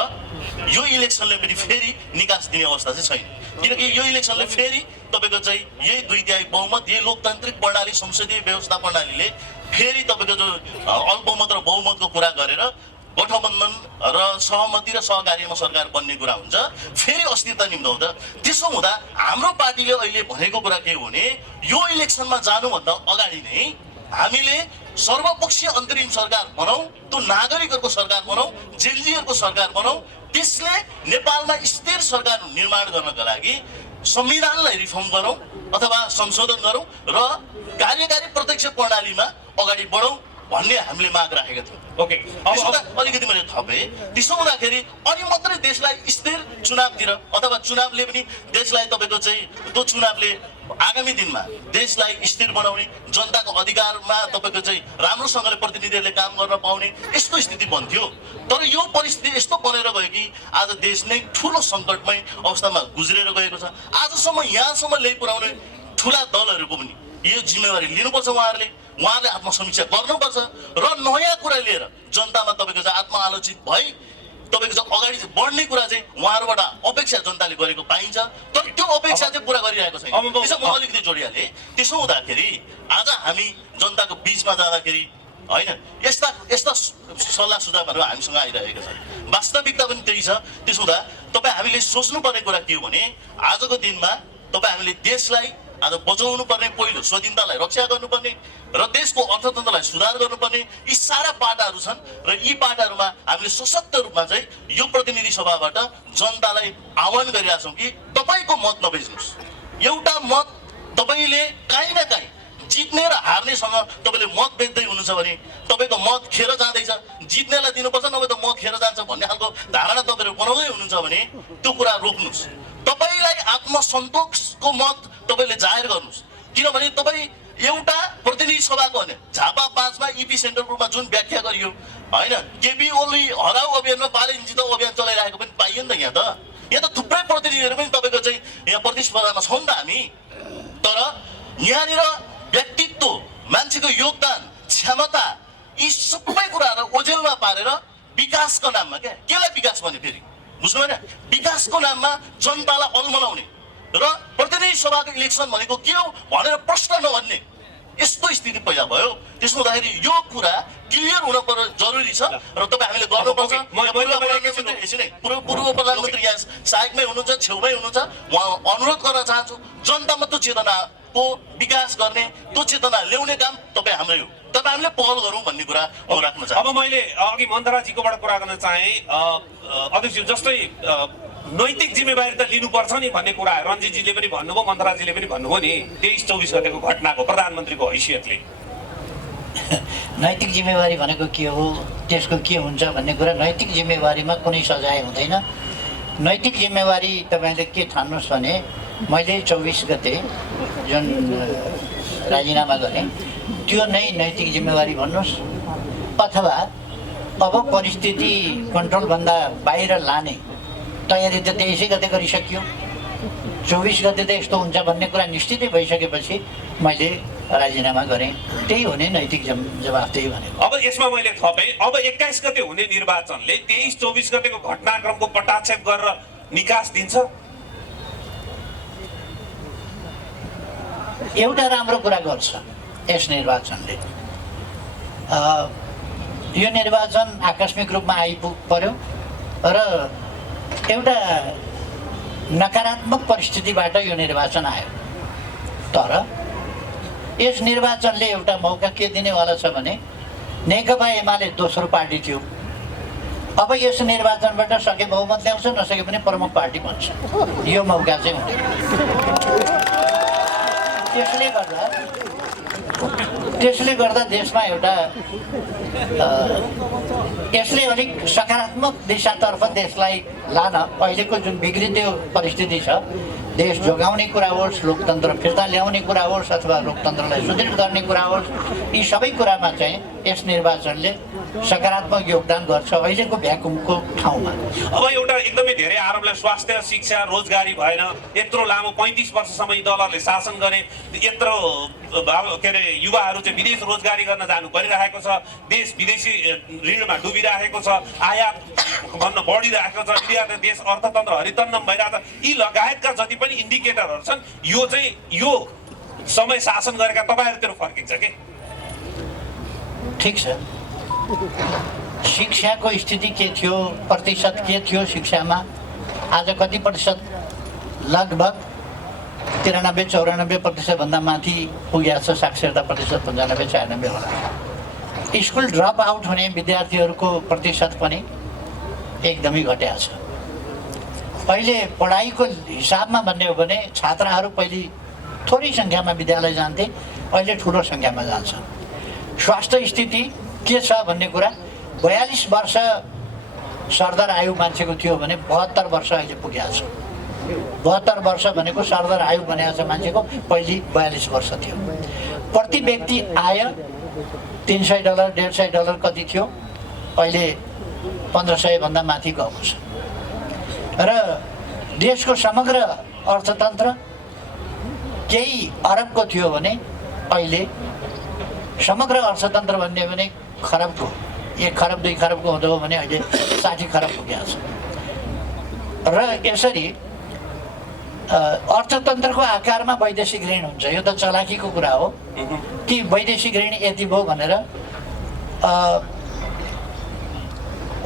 यो इलेक्सनले पनि फेरि निकास दिने अवस्था चाहिँ छैन। किनकि यो इलेक्सनले फेरि तपाईँको चाहिँ यही 2/3 बहुमत, यही लोकतान्त्रिक प्रणाली, संसदीय व्यवस्था प्रणालीले फेरि तपाईँको जो अल्पमत र बहुमतको कुरा गरेर गठबन्धन र सहमति र सहकार्यमा सरकार बन्ने कुरा हुन्छ, फेरि अस्थिरता निम्ताउँछ। त्यसो हुँदा हाम्रो पार्टीले अहिले भनेको कुरा के हो भने यो इलेक्सनमा जानुभन्दा अगाडि नै हामीले सर्वपक्षीय अन्तरिम सरकार बनाऊ, त्यो नागरिकहरूको सरकार बनाऊ, जेलजीहरूको सरकार बनाऊ। त्यसले नेपालमा स्थिर सरकार निर्माण गर्नका लागि संविधानलाई रिफर्म गरौँ अथवा संशोधन गरौँ र कार्यकारी प्रत्यक्ष प्रणालीमा अगाडि बढौँ भन्ने हामीले माग राखेका थियौँ। ओके, अलिकति मैले थपेँ। त्यसो हुँदाखेरि अनि मात्रै देशलाई स्थिर चुनावतिर अथवा चुनावले पनि देशलाई तपाईँको चाहिँ त्यो चुनावले आगामी दिनमा देशलाई स्थिर बनाउने, जनताको अधिकारमा तपाईँको चाहिँ राम्रोसँगले प्रतिनिधिहरूले काम गर्न पाउने यस्तो स्थिति बन्थ्यो। तर यो परिस्थिति यस्तो बनेर गयो कि आज देश नै ठुलो सङ्कटमय अवस्थामा गुज्रेर गएको छ। आजसम्म यहाँसम्म ल्याइपुर्याउने ठुला दलहरूको पनि यो जिम्मेवारी लिनुपर्छ। उहाँहरूले आत्मसमीक्षा गर्नुपर्छ र नयाँ कुरा लिएर जनतामा तपाईँको चाहिँ आत्मआलोचित भई तपाईँको चाहिँ अगाडि बढ्ने कुरा चाहिँ उहाँहरूबाट अपेक्षा जनताले गरेको पाइन्छ, तर त्यो अपेक्षा चाहिँ पुरा गरिरहेको छैन। त्यसो म अलिकति जोडिहालेँ। त्यसो हुँदाखेरि आज हामी जनताको बिचमा जाँदाखेरि होइन यस्ता यस्ता सल्लाह सुझावहरू हामीसँग आइरहेका छन् वास्तविकता पनि त्यही छ त्यसो हुँदा तपाईँ हामीले सोच्नुपर्ने कुरा के हो भने आजको दिनमा तपाईँ हामीले देशलाई आज बचाउनु पर्ने पहिलो स्वाधीनतालाई रक्षा गर्नुपर्ने र देशको अर्थतन्त्रलाई सुधार गर्नुपर्ने यी सारा पाटाहरू छन् र यी पाटाहरूमा हामीले सशक्त रूपमा चाहिँ यो प्रतिनिधि सभाबाट जनतालाई आह्वान गरिरहेका छौँ कि तपाईँको मत नबेच्नुहोस् एउटा मत तपाईँले काहीँ न काहीँ जित्ने र हार्नेसँग तपाईँले मत बेच्दै हुनुहुन्छ भने तपाईँको मत खेर जाँदैछ जित्नेलाई दिनुपर्छ नभए त मत खेर जान्छ भन्ने खालको धारणा तपाईँहरू बनाउँदै हुनुहुन्छ भने त्यो कुरा रोक्नुहोस् तपाईँलाई आत्मसन्तोषको मत तपाईँले जाहेर गर्नुहोस् किनभने तपाईँ एउटा प्रतिनिधि सभाको होइन झापा 5 मा इपी सेन्टरको रूपमा जुन व्याख्या गरियो होइन केपी ओली हराउ अभियानमा बालेन जिताउ अभियान चलाइरहेको पनि पाइयो नि त यहाँ त थुप्रै प्रतिनिधिहरू पनि तपाईँको चाहिँ यहाँ प्रतिस्पर्धामा छौँ नि त हामी तर यहाँनिर व्यक्तित्व मान्छेको योगदान क्षमता यी सबै कुराहरू ओझेलमा पारेर विकासको नाममा केलाई विकास भने फेरि बुझ्नु भएन विकासको नाममा जनतालाई अल्मलाउने र प्रतिनिधि सभाको इलेक्सन भनेको के हो भनेर प्रश्न नभन्ने यस्तो स्थिति पैदा भयो त्यसो हुँदाखेरि यो कुरा क्लियर हुन पर्ने जरुरी छ र तपाईँ हामीले गर्नुपर्छ पूर्व प्रधानमन्त्री यहाँ सहायकमै हुनुहुन्छ छेउमै हुनुहुन्छ उहाँ अनुरोध गर्न चाहन्छु जनतामा त्यो चेतनाको विकास गर्ने त्यो चेतना ल्याउने काम तपाईँ हाम्रै हो तपाईँ हामीले पहल गरौँ भन्ने कुरा म राख्न चाहन्छु अब मैले अघि मन्त्राजीकोबाट कुरा गर्न चाहे अध्यक्ष जस्तै नैतिक जिम्मेवारी त लिनुपर्छ नि भन्ने कुरा रञ्जितजीले पनि भन्नुभयो मन्त्राजीले पनि भन्नुभयो नि 23-24 गतेको घटनाको प्रधानमन्त्रीको हैसियतले नैतिक जिम्मेवारी भनेको के हो त्यसको के हुन्छ भन्ने कुरा नैतिक जिम्मेवारीमा कुनै सजाय हुँदैन नैतिक जिम्मेवारी तपाईँले के ठान्नुहोस् भने मैले 24 गते जुन राजीनामा गरेँ त्यो नै नैतिक जिम्मेवारी भन्नुहोस् अथवा अब परिस्थिति कन्ट्रोलभन्दा बाहिर लाने तयारी त 23 गते गरिसकियो 24 गते त यस्तो हुन्छ भन्ने कुरा निश्चितै भइसकेपछि मैले राजीनामा गरेँ त्यही हो नि नैतिक जवाफदेही भनेको अब यसमा मैले थपेँ अब 21 गते हुने निर्वाचनले 23-24 गतेको घटनाक्रमको पटाक्षेप गरेर निकास दिन्छ एउटा राम्रो कुरा गर्छ यस निर्वाचनले यो निर्वाचन आकस्मिक रूपमा पर्यो र एउटा नकारात्मक परिस्थितिबाट यो निर्वाचन आयो तर यस निर्वाचनले एउटा मौका के दिनेवाला छ भने नेकपा एमाले दोस्रो पार्टी थियो अब यस निर्वाचनबाट सके बहुमत ल्याउँछ नसके पनि प्रमुख पार्टी बन्छ यो मौका चाहिँ हुँदैन त्यसले गर्दा देशमा एउटा यसले अलिक सकारात्मक दिशातर्फ देशलाई लान अहिलेको जुन बिग्रिँदो परिस्थिति छ देश जोगाउने कुरा होस् लोकतन्त्र फिर्ता ल्याउने कुरा होस् अथवा लोकतन्त्रलाई सुदृढ गर्ने कुरा होस् यी सबै कुरामा चाहिँ यस निर्वाचनले सकारात्मक योगदान गर्छ अहिलेको भ्याकुमको ठाउँमा अब एउटा एकदमै धेरै आरोपलाई स्वास्थ्य शिक्षा रोजगारी भएन यत्रो लामो 35 वर्षसम्म यी दलहरूले शासन गरे यत्रो के अरे युवाहरू चाहिँ विदेश रोजगारी गर्न जानु परिरहेको छ देश विदेशी ऋणमा डुबिरहेको छ आयात भन्न बढिरहेको छ निर्यात देश अर्थतन्त्र हरितन्नम भइरहेको छ यी लगायतका जति पनि इन्डिकेटरहरू छन् यो चाहिँ यो समय शासन गरेका तपाईँहरूतिर फर्किन्छ के ठिक छ शिक्षाको स्थिति के थियो प्रतिशत के थियो शिक्षामा आज कति प्रतिशत लगभग 93-94% भन्दा माथि पुगेको छ साक्षरता प्रतिशत 95-96 होला स्कुल ड्रप आउट हुने विद्यार्थीहरूको प्रतिशत पनि एकदमै घटेको छ अहिले पढाइको हिसाबमा भन्ने हो भने छात्राहरू पहिले थोरै सङ्ख्यामा विद्यालय जान्थे अहिले ठुलो सङ्ख्यामा जान्छ स्वास्थ्य स्थिति के छ भन्ने कुरा 42 वर्ष सरदर आयु मान्छेको थियो भने 72 वर्ष अहिले पुगेको छ 72 वर्ष भनेको सरदर आयु बनेको छ मान्छेको पहिले 42 वर्ष थियो प्रति व्यक्ति आय $300 $150 कति थियो अहिले 1500 भन्दा माथि गएको छ र देशको समग्र अर्थतन्त्र केही अरबको थियो भने अहिले समग्र अर्थतन्त्र भन्ने भने खरबको 1 खरब 2 खरबको हुँदो हो भने अहिले 60 खरब पुगेको छ र यसरी अर्थतन्त्रको आकारमा वैदेशिक ऋण हुन्छ यो त चलाकीको कुरा हो कि वैदेशिक ऋण यति भयो भनेर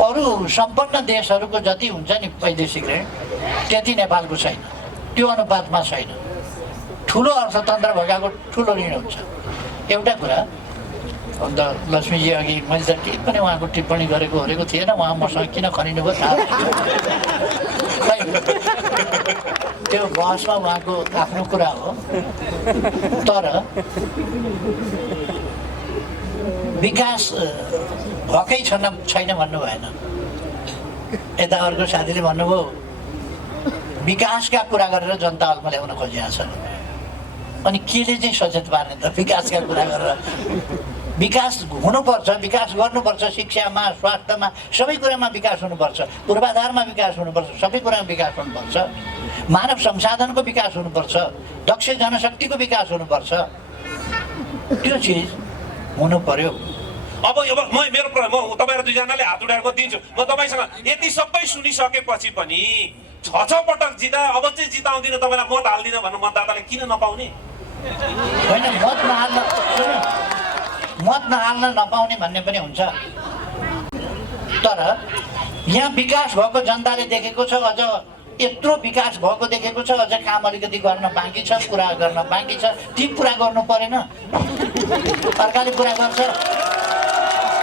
अरू सम्पन्न देशहरूको जति हुन्छ नि वैदेशिक ऋण त्यति नेपालको छैन, त्यो अनुपातमा छैन। ठुलो अर्थतन्त्र भएकाको ठुलो ऋण हुन्छ। एउटा कुरा अन्त लक्ष्मीजी अघि मैले त केही पनि उहाँको टिप्पणी गरेको थिएन, उहाँ मसँग किन खनिनुभयो थाहा छैन। त्यो बहसमा उहाँको आफ्नो कुरा हो। तर विकास भएकै छैन भन्नु भएन। यता अर्को साथीले भन्नुभयो विकासका कुरा गरेर जनता अल्मल्याउन खोजिया छन्। अनि केले चाहिँ सचेत पार्ने त? विकासका कुरा गरेर विकास हुनुपर्छ, विकास गर्नुपर्छ। शिक्षामा, स्वास्थ्यमा, सबै कुरामा विकास हुनुपर्छ। पूर्वाधारमा विकास हुनुपर्छ, सबै कुरामा विकास हुनुपर्छ। मानव संसाधनको विकास हुनुपर्छ, दक्ष जनशक्तिको विकास हुनुपर्छ। त्यो चिज हुनु पर्यो। अब मेरो तपाईँहरू दुईजनाले हात उठाएर म दिन्छु। म तपाईँसँग यति सबै सुनिसकेपछि पनि 6 पटक जिता, अब चाहिँ जिताउँदिनँ, तपाईँलाई मत हाल्दिनँ भन्नु मतदाताले किन नपाउने? होइन, मत नहाल्न नपाउने भन्ने पनि हुन्छ। तर यहाँ विकास भएको जनताले देखेको छ, अझ यत्रो विकास भएको देखेको छ, अझ काम अलिकति गर्न बाँकी छ, पुरा गर्न बाँकी छ। ती पुरा गर्नु परेन, सरकारले पुरा गर्छ।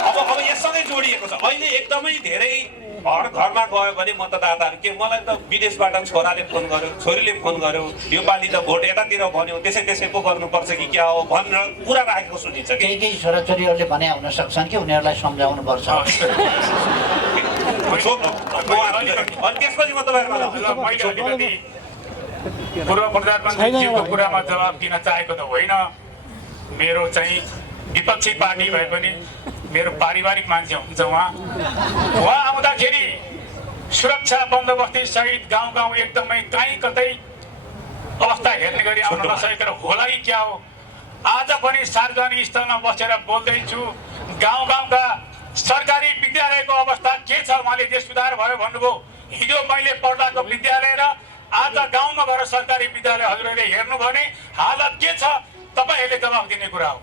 अब यससँगै जोडिएको छ। अहिले एकदमै धेरै घरमा गयो भने मतदाताहरू के मलाई त विदेशबाट छोराले फोन गर्यो, छोरीले फोन गर्यो, योपालि त भोट यतातिर भन्यो, त्यसै पो गर्नुपर्छ कि क्या हो भनेर कुरा राखेको सुनिन्छ। केही छोराछोरीहरूले भने हुन सक्छन् कि उनीहरूलाई सम्झाउनु पर्छ। त्यसपछि म तपाईँहरूलाई पूर्व प्रधानमन्त्रीज्यूको कुरामा जवाब दिन चाहेको त होइन। मेरो चाहिँ विपक्षी पार्टी भए पनि मेरो पारिवारिक मान्छे हुन्छ। उहाँ आउँदाखेरि सुरक्षा बन्दोबस्ती सहित गाउँ एकदमै कहीँ कतै अवस्था हेर्ने गरी आउन नसकेर होला कि क्या हो। आज पनि सार्वजनिक स्थलमा बसेर बोल्दैछु। गाउँका सरकारी विद्यालयको अवस्था के छ? उहाँले देश सुधार भयो भन्नुभयो। हिजो मैले पढ्दाको विद्यालय र आज गाउँमा गएर सरकारी विद्यालय हजुरहरूले हेर्नु भने हालत के छ? तपाईँहरूले जवाब दिने कुरा हो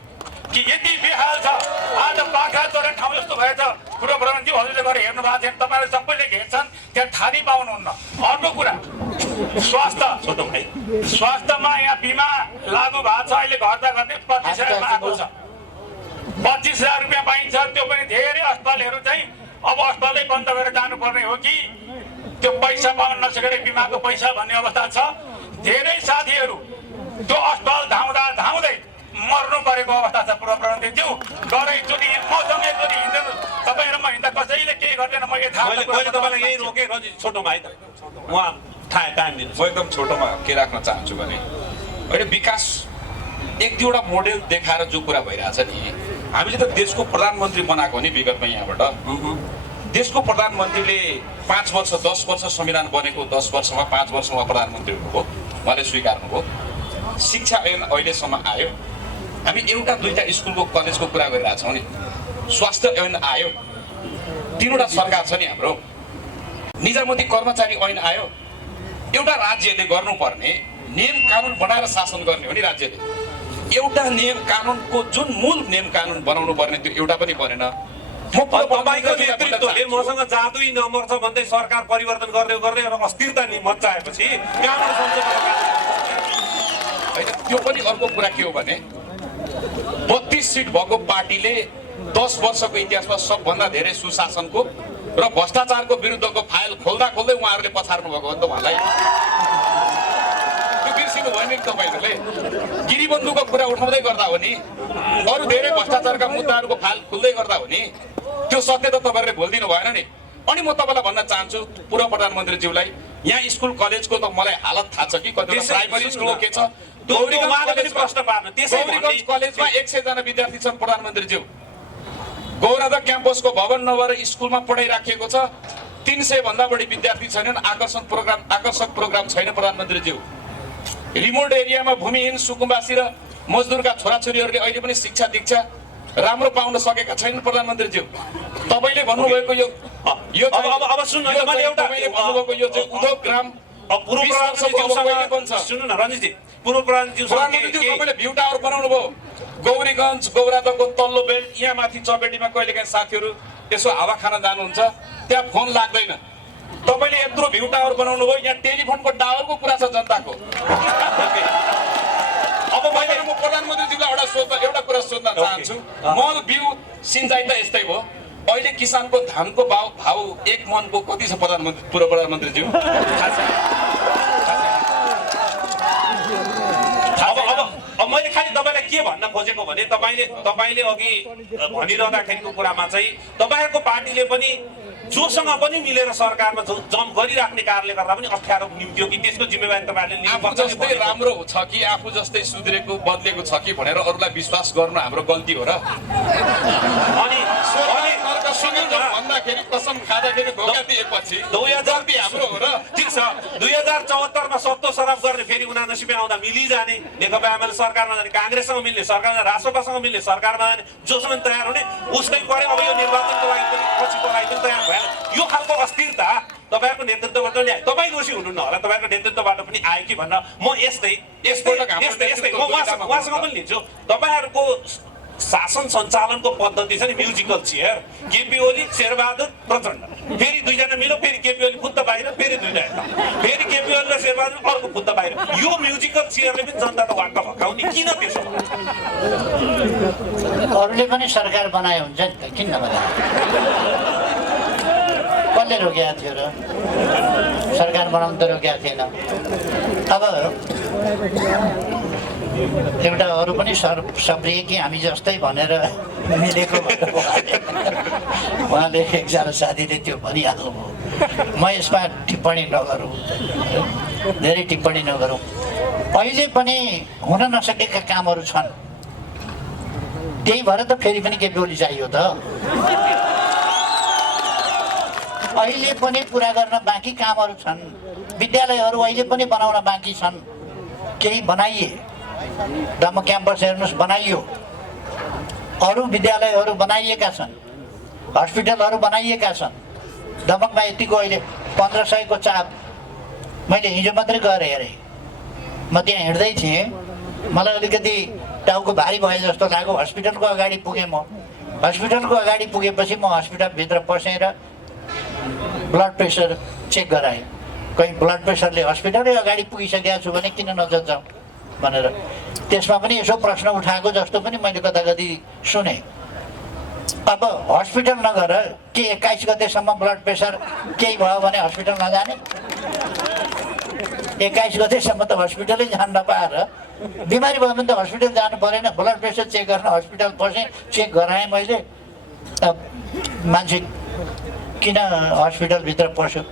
कि यति बेहाल छ। आज बाख्रा चोरे ठाउँ जस्तो भएछ। पूर्व प्रधानमन्त्री हजुरले गएर हेर्नु भएको छैन, तपाईँहरूले सबैले हेर्छन्, त्यहाँ ठानी पाउनुहुन्न। अर्को कुरा स्वास्थ्यमा यहाँ बिमा लागू भएको छ। अहिले घट्दा घट्दै 25,000 आएको छ। 25,000 रुपियाँ पाइन्छ। त्यो पनि धेरै अस्पतालहरू चाहिँ अब अस्पतालै बन्द गरेर जानुपर्ने हो कि त्यो पैसा पाउन नसकेर बिमाको पैसा भन्ने अवस्था छ। धेरै साथीहरू त्यो अस्पताल धाउँदै मर्नु परेको अवस्था छ। पूर्व प्रधानमन्त्रीज्यू गएचोटि मसँग एकचोटि हिँड्दैन, तपाईँहरू म हिँड्दा कसैले केही गर्दैन। म तपाईँलाई यही रोकेँ रञ्जित, छोटोमा है त उहाँ टाइम दिनु। म एकदम छोटोमा के राख्न चाहन्छु भने अहिले विकास एक दुईवटा मोडेल देखाएर जो कुरा भइरहेछ नि, हामीले त देशको प्रधानमन्त्री बनाएको नि विगतमा। यहाँबाट देशको प्रधानमन्त्रीले 5 वर्ष 10 वर्ष संविधान बनेको 10 वर्षमा 5 वर्षमा प्रधानमन्त्री हुनुभयो, उहाँले स्वीकार्नुभयो। शिक्षा ऐन अहिलेसम्म आयो। हामी एउटा दुईटा स्कुलको कलेजको कुरा गरिरहेछौँ नि। स्वास्थ्य ऐन आयो। 3वटा सरकार छ नि हाम्रो। निजामती कर्मचारी ऐन आयो। एउटा राज्यले गर्नुपर्ने नियम कानुन बनाएर शासन गर्ने हो नि राज्यले। एउटा नियम कानुनको जुन मूल नियम कानुन बनाउनु पर्ने त्यो एउटा पनि बनेन। तपाईँको नेतृत्वले मसँग जादुई नम्बर छ भन्दै सरकार परिवर्तन गर्दै अस्थिरता नि मचाएपछि त्यो पनि अर्को कुरा के हो भने 32 सिट भएको पार्टीले 10 वर्षको इतिहासमा सबभन्दा धेरै सुशासनको र भ्रष्टाचारको विरुद्धको फाइल खोल्दा उहाँहरूले पछार्नु भएको हो नि त उहाँलाई। त्यो बिर्सिनु भयो नि तपाईँहरूले। गिरिबन्धुको कुरा उठाउँदै गर्दा हो नि, अरू धेरै भ्रष्टाचारका मुद्दाहरूको फाइल खुल्दै गर्दा हो नि। त्यो सत्य त तपाईँहरूले भुलिदिनु भएन नि। अनि म तपाईँलाई भन्न चाहन्छु पूर्व प्रधानमन्त्रीज्यूलाई, यहाँ स्कुल कलेजको त मलाई हालत थाहा छ कि कतिवटा प्राइमरी स्कुलको के छ। गौरीगञ्ज कलेजमा 100 जना विद्यार्थी छन् प्रधानमन्त्रीज्यू। गौरव क्याम्पसको भवन नभएर स्कुलमा पढाइ राखिएको छ। 300 भन्दा बढी विद्यार्थी छैनन्। आकर्षक प्रोग्राम छैन प्रधानमन्त्रीज्यू। रिमोट एरियामा भूमिहीन सुकुम्बासी र मजदुरका छोराछोरीहरूले अहिले पनि शिक्षा दीक्षा राम्रो पाउन सकेका छैनन् प्रधानमन्त्रीज्यू। तपाईँले भन्नुभएको यो सुन्नु न रञ्जितजी, पूर्व प्रधानज्यूसँग प्रधानमन्त्रीज्यू तपाईँले भ्यू टावर बनाउनु भयो गौरीगञ्ज गौरादको तल्लो बेल्ट यहाँ माथि चपेटीमा कहिलेकाहीँ साथीहरू यसो हावा खान जानुहुन्छ त्यहाँ फोन लाग्दैन तपाईँले यत्रो भ्यू टावर बनाउनु भयो यहाँ टेलिफोनको टावरको कुरा छ जनताको अब मैले म प्रधानमन्त्रीज्यूलाई एउटा कुरा सोध्न चाहन्छु मल बिउ सिँचाइ त यस्तै भयो अहिले किसानको धानको भाउ 1 मनको कति छ पूर्व प्रधानमन्त्रीज्यू अब मैले खालि तपाईँलाई के भन्न खोजेको भने तपाईँले अघि भनिरहँदाखेरिको कुरामा चाहिँ तपाईँहरूको पार्टीले पनि जोसँग पनि मिलेर सरकारमा जम गरिराख्ने कारणले गर्दा पनि अप्ठ्यारो निम्त्यो कि त्यसको जिम्मेवारी तपाईँहरूले आफू जस्तै राम्रो छ कि आफू जस्तै सुध्रेको बदलेको छ कि भनेर अरूलाई विश्वास गर्नु हाम्रो गल्ती हो र अनि भन्दाखेरि कसम खाँदाखेरि धोका दिएपछि हाम्रो हो र ठिक छ 2074 मा सत्तो सराप गर्ने फेरि 79 मा आउँदा मिलिजाने नेकपा एमाले सरकारमा जाने काङ्ग्रेससँग मिल्ने सरकारमा राष्ट्रपासँग मिल्ने सरकारमा जाने जोसँग तयार हुने उसकै परे अब यो निर्वाचनको लागि पनि पछिको लागि पनि तयार भएन यो खालको अस्थिरता तपाईँहरूको नेतृत्वबाट ल्याए तपाईँ दोषी हुनुहुन्न होला तपाईँहरूको नेतृत्वबाट पनि आयो कि भन्न म यस्तै म उहाँसँग पनि लिन्छु तपाईँहरूको शासन सञ्चालनको पद्धति छ नि म्युजिकल चेयर केपी ओली शेरबहादुर प्रचण्ड फेरि दुईजना मिलो फेरि केपी ओली फुत्त बाहिर फेरि दुईजना फेरि केपी ओली र शेरबहादुर अर्को फुत्त बाहिर यो म्युजिकल चेयरले पनि जनता त वाक्क भकाउने किन त्यसो अरूले पनि सरकार बनाए हुन्छ नि त किन नबनाए कसले रोकेको थियो र सरकार बनाउनु त रोकेको थिएन अब एउटा अरू पनि सप्रिय कि हामी जस्तै भनेर मिलेको उहाँले एकजना साथीले त्यो भनिहाल्नुभयो म यसमा टिप्पणी नगरौँ धेरै टिप्पणी नगरौँ अहिले पनि हुन नसकेका कामहरू छन् त्यही भएर त फेरि पनि केपी ओली चाहियो त अहिले पनि पुरा गर्न बाँकी कामहरू छन् विद्यालयहरू अहिले पनि बनाउन बाँकी छन् केही बनाइए दम क्याम्पस हेर्नुहोस् बनाइयो अरू विद्यालयहरू बनाइएका छन् हस्पिटलहरू बनाइएका छन् दमकमा यतिको अहिले 1500 को चाप मैले हिजो मात्रै गएर हेरेँ म त्यहाँ हिँड्दै थिएँ मलाई अलिकति टाउको भारी भए जस्तो लाग्यो हस्पिटलको अगाडि पुगेँ म हस्पिटलको अगाडि पुगेपछि म हस्पिटलभित्र पसेर ब्लड प्रेसर चेक गराएँ कहीँ ब्लड प्रेसरले हस्पिटलै अगाडि पुगिसकेको छु भने किन नजाउँ भनेर त्यसमा पनि यसो प्रश्न उठाएको जस्तो पनि मैले कता कति सुने अब हस्पिटल नगएर के 21 गतेसम्म ब्लड प्रेसर केही भयो भने हस्पिटल नजाने 21 गतेसम्म त हस्पिटलै जान नपाएर बिमारी भयो भने त हस्पिटल जानु परेन ब्लड प्रेसर चेक गर्न हस्पिटल पसेँ चेक गराएँ मैले मान्छे किन हस्पिटलभित्र पस्यो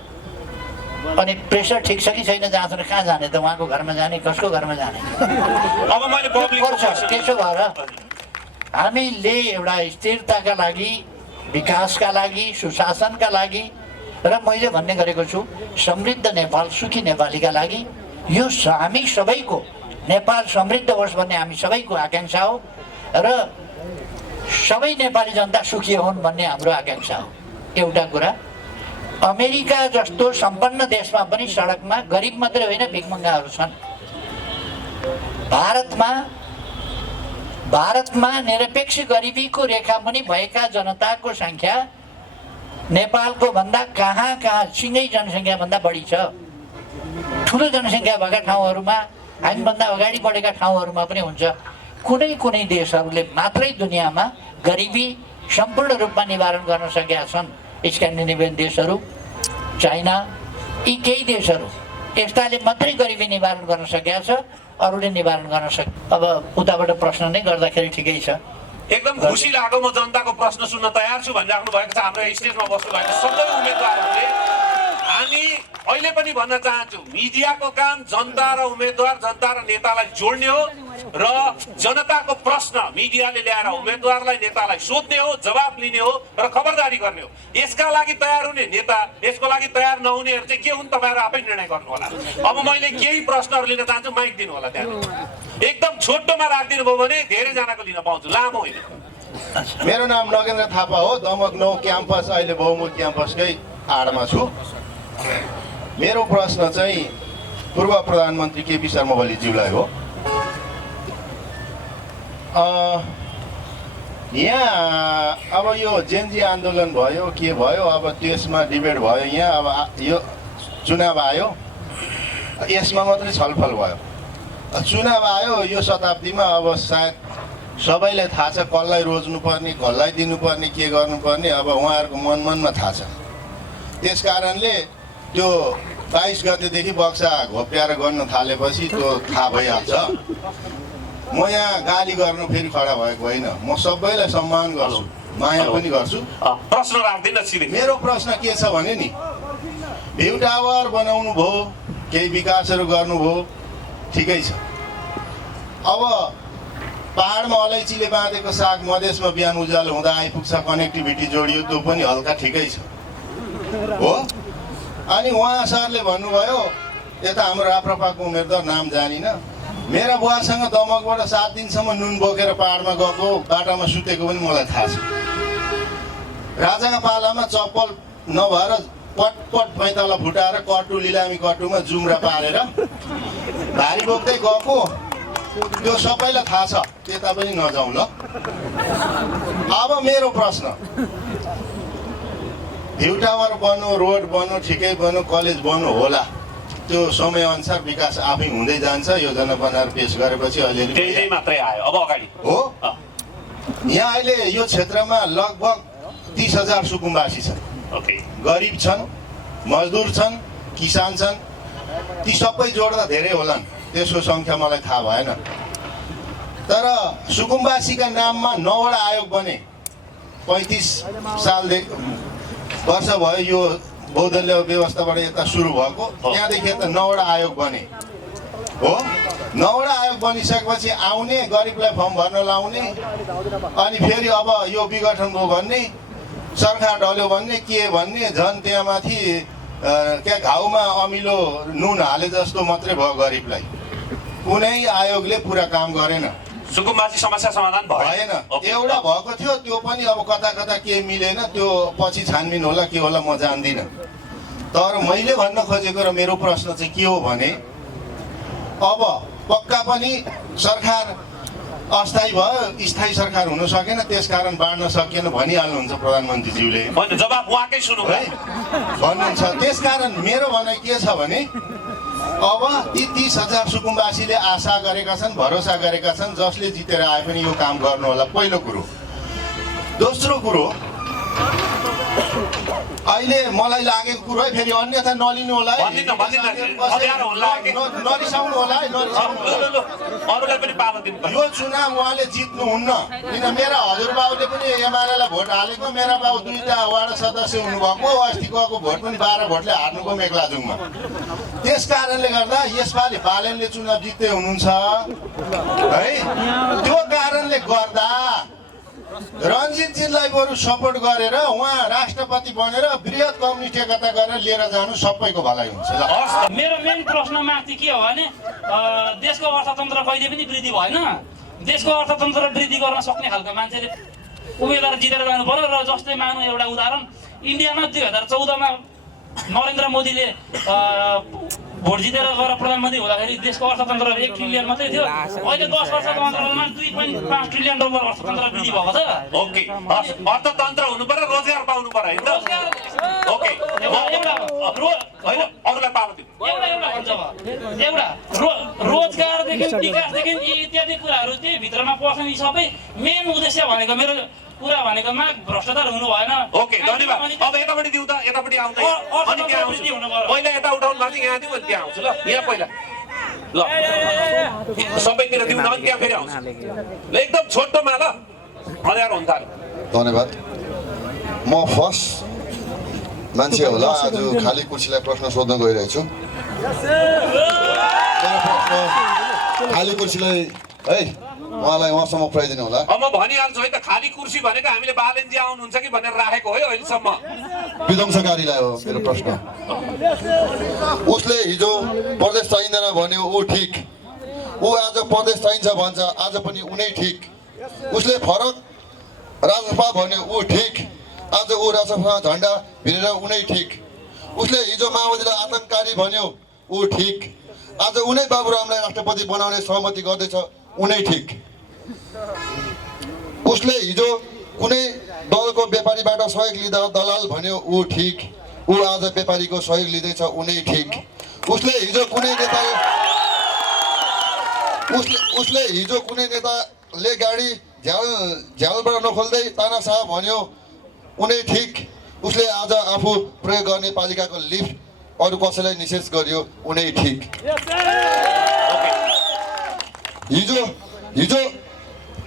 अनि प्रेसर ठिक छ कि छैन जाँच्न कहाँ जाने त उहाँको घरमा जाने कसको घरमा जाने अब मैले त्यसो भएर हामीले एउटा स्थिरताका लागि विकासका लागि सुशासनका लागि र मैले भन्ने गरेको छु समृद्ध नेपाल सुखी नेपालीका लागि यो हामी सबैको नेपाल समृद्ध होस् भन्ने हामी सबैको आकाङ्क्षा हो र सबै नेपाली जनता सुखी हुन् भन्ने हाम्रो आकाङ्क्षा हो एउटा कुरा अमेरिका जस्तो सम्पन्न देशमा पनि सडकमा गरिब मात्रै होइन भिखमङ्गाहरू छन् भारतमा निरपेक्ष गरिबीको रेखा मुनि भएका जनताको सङ्ख्या नेपालको भन्दा कहाँ सिँगै जनसङ्ख्या भन्दा बढी छ ठुलो जनसङ्ख्या भएका ठाउँहरूमा हामीभन्दा अगाडि बढेका ठाउँहरूमा पनि हुन्छ कुनै देशहरूले मात्रै दुनियाँमा गरिबी सम्पूर्ण रूपमा निवारण गर्न सकेका छन् स्क्यान्डिनेभियन देशहरू चाइना यी केही देशहरू यस्ताले मात्रै गरिबी निवारण गर्न सकेका छ अरूले निवारण गर्न सक्छ अब उताबाट प्रश्न नै गर्दाखेरि ठिकै छ एकदम खुसी लाग्यो म जनताको प्रश्न सुन्न तयार छु भनिराख्नु भएको छ हाम्रो स्टेजमा बस्नु भएको सबै उम्मेदवारहरूले हामी अहिले पनि भन्न चाहन्छु मिडियाको काम जनता र उम्मेदवार जनता र नेतालाई जोड्ने हो र जनताको प्रश्न मिडियाले ल्याएर उम्मेदवारलाई नेतालाई सोध्ने हो जवाफ लिने हो र खबरदारी गर्ने हो यसका लागि तयार हुने नेता यसको लागि तयार नहुनेहरू चाहिँ के हुन् तपाईँहरू आफै निर्णय गर्नु होला अब मैले केही प्रश्नहरू लिन चाहन्छु माइक दिनु होला त्यहाँ एकदम छोटोमा राखिदिनु भयो भने धेरैजनाको लिन पाउँछु लामो होइन मेरो नाम नगेन्द्र थापा हो दमक 9 क्याम्पस अहिले बहुमुख क्याम्पसकै आडमा छु मेरो प्रश्न चाहिँ पूर्व प्रधानमन्त्री केपी शर्मा ओलीज्यूलाई हो। यहाँ अब यो जेनजी आन्दोलन भयो के भयो, अब त्यसमा डिबेट भयो, यहाँ अब यो चुनाव आयो, यसमा मात्रै छलफल भयो। चुनाव आयो यो शताब्दीमा, अब सायद सबैलाई थाहा छ कसलाई रोज्नुपर्ने, कसलाई दिनुपर्ने, के गर्नुपर्ने अब उहाँहरूको मनमा थाहा छ। त्यस कारणले त्यो 22 गतेदेखि बक्सा घोप्याएर गर्न थालेपछि त्यो थाहा भइहाल्छ। म यहाँ गाली गर्नु फेरि खडा भएको होइन, म सबैलाई सम्मान गर्छु, माया पनि गर्छु। प्रश्न राख्दिनँ सिधै। मेरो प्रश्न के छ भने नि, भ्यू टावर बनाउनु भयो, केही विकासहरू गर्नुभयो, ठिकै छ। अब पहाडमा अलैँचीले बाँधेको साग मधेसमा बिहान उज्यालो हुँदा आइपुग्छ, कनेक्टिभिटी जोडियो, त्यो पनि हल्का ठिकै छ हो। अनि उहाँ सरले भन्नुभयो, यता हाम्रो राप्रपाको उम्मेदवार नाम जानिनँ, मेरा बुवासँग दमकबाट 7 दिनसम्म नुन बोकेर पहाडमा गएको, बाटामा सुतेको पनि मलाई थाहा छ। राजाका पालामा चप्पल नभएर पटपट 45 फुटाएर कटु लिलामी कटुमा जुम्रा पारेर भारी बोक्दै गएको, त्यो सबैलाई थाहा छ, त्यता पनि नजाउँ ल। अब मेरो प्रश्न, भ्यू टावर बन्यो, रोड बन्यो, ठिकै बन्यो, कलेज बन्यो होला, त्यो समयअनुसार विकास आफै हुँदै जान्छ। योजना बनाएर पेस गरेपछि अलिअलि त्यही मात्रै आयो, अब अगाडि हो। यहाँ अहिले यो क्षेत्रमा लगभग 30,000 सुकुम्बासी छन्। ओके, गरिब छन्, मजदुर छन्, किसान छन्, ती सबै जोड्दा धेरै होलान्, त्यसको सङ्ख्या मलाई थाहा भएन। तर सुकुम्बासीका नाममा 9वटा आयोग बने। 35 सालदेखि वर्ष भयो यो बहुदलीय व्यवस्थाबाट यता सुरु भएको, त्यहाँदेखि यता 9वटा आयोग बने हो। 9वटा आयोग बनिसकेपछि आउने, गरिबलाई फर्म भर्न लाउने, अनि फेरि अब यो विघटन भयो भन्ने, सरकार ढल्यो भन्ने, के भन्ने, झन् त्यहाँ माथि क्या घाउमा अमिलो नुन हाले जस्तो मात्रै भयो गरिबलाई। कुनै आयोगले पुरा काम गरेन, सुकुम्बासी समस्या समाधान भएन। एउटा भएको थियो, त्यो पनि अब कता कता के मिलेन, त्यो पछि छानबिन होला के होला म जान्दिनँ। तर मैले भन्न खोजेको र मेरो प्रश्न चाहिँ के हो भने, अब पक्का पनि सरकार अस्थायी भयो, स्थायी सरकार हुन सकेन, त्यसकारण बाँड्न सकिएन भनिहाल्नुहुन्छ प्रधानमन्त्रीज्यूले। जवाब उहाँकै सुनौ है भन्नुहुन्छ। त्यसकारण मेरो भनाइ के छ भने, अब ती 30,000 सुकुम्बासीले आशा गरेका छन्, भरोसा गरेका छन्, जसले जितेर आए पनि यो काम गर्नु होला, पहिलो कुरो। दोस्रो कुरो, अहिले मलाई लागेको कुरो है, फेरि अन्यथा नलिनु होला है, नरिसाउनु होला है, अरूलाई पनि पालो दिनु। यो चुनाव उहाँले जित्नुहुन्न, किन मेरा हजुरबाउले पनि एमालेलाई भोट हालेको, मेरा बाउ 2टा वार्ड सदस्य हुनुभएको, अस्ति गएको भोट पनि 12 भोटले हार्नुको मेघलाजुङमा। त्यस कारणले गर्दा यसपालि बालेनले चुनाव जित्दै हुनुहुन्छ है। त्यो कारणले गर्दा रञ्जितजीलाई बरु सपोर्ट गरेर उहाँ राष्ट्रपति बनेर वृहत कम्युनिस्ट एकता गरेर लिएर जानु सबैको भलाइ हुन्छ। मेरो मेन प्रश्न माथि के हो भने, देशको अर्थतन्त्र कहिले पनि वृद्धि भएन। देशको अर्थतन्त्र वृद्धि गर्न सक्ने खालको मान्छेले उम्मेदवार जितेर जानु पर्यो। र जस्तै मानौँ एउटा उदाहरण, इन्डियामा 2014मा नरेन्द्र मोदीले भोट जितेर गएर प्रधानमन्त्री हुँदाखेरि देशको अर्थतन्त्र 1 ट्रिलियन मात्रै थियो। अहिले 10 वर्षको अन्तरालमा 2.5 ट्रिलियन डलर अर्थतन्त्र वृद्धि भएको छ। ओके, अर्थतन्त्र हुनु पर्यो, रोजगार पाउनु पर्यो है त। ओके, अरूलाई पालो दिनु। एउटा रोजगारदेखि विकासदेखि इत्यादि कुराहरू चाहिँ भित्रमा पर्छन्। यी सबै मेन उद्देश्य भनेको, मेरो कुरा भनेकोमा भ्रष्टाचार हुनु भएन। ओके, धन्यवाद। अब यतापट्टि दिउँ त, यतापट्टि आउँछ। अनि त्यहाँ आउँछु, पहिला यता उठाउनु लाग्छ, यहाँ दिउँ, अनि त्यहाँ आउँछु ल। यहाँ पहिला ल सबैतिर दिउँ न, अनि त्यहाँ फेरि आउँछु ल, एकदम छोटोमा ल, अँध्यारो हुन थाल्यो। धन्यवाद। म फर्स्ट मान्छे होला आज खाली कुर्सीलाई प्रश्न सोध्न गइरहेछु। खाली कुर्सीलाई है उहाँलाई उहाँसम्म पुऱ्याइदिनु होला। अब म भनिहाल्छु है त, खाली कुर्सी भनेको हामीले बालेनजी आउनुहुन्छ कि भनेर राखेको है अहिलेसम्म। विध्वंसकारीलाई हो मेरो प्रश्न। उसले हिजो प्रदेश चाहिँदैन भन्यो, ऊ ठिक। ऊ आज प्रदेश चाहिन्छ भन्छ, आज पनि उनै ठिक। उसले फरक राजसभा भन्यो, ऊ ठिक। आज ऊ राजसभा झन्डा भिरेर उनै ठिक। उसले हिजो माओवादीलाई आतङ्ककारी भन्यो, ऊ ठिक। आज उनै बाबुरामलाई राष्ट्रपति बनाउने सहमति गर्दैछ उनै ठिक। उसले हिजो कुनै दलको व्यापारीबाट सहयोग लिँदा दलाल भन्यो ऊ ठिक। ऊ आज व्यापारीको सहयोग लिँदैछ उनै ठिक। उसले हिजो कुनै नेताले गाडी झ्यालबाट नखोल्दै तानाशाह भन्यो उनै ठिक। उसले आज आफू प्रयोग गर्ने पालिकाको लिफ्ट अरू कसैलाई निषेध गर्यो उनै ठिक। हिजो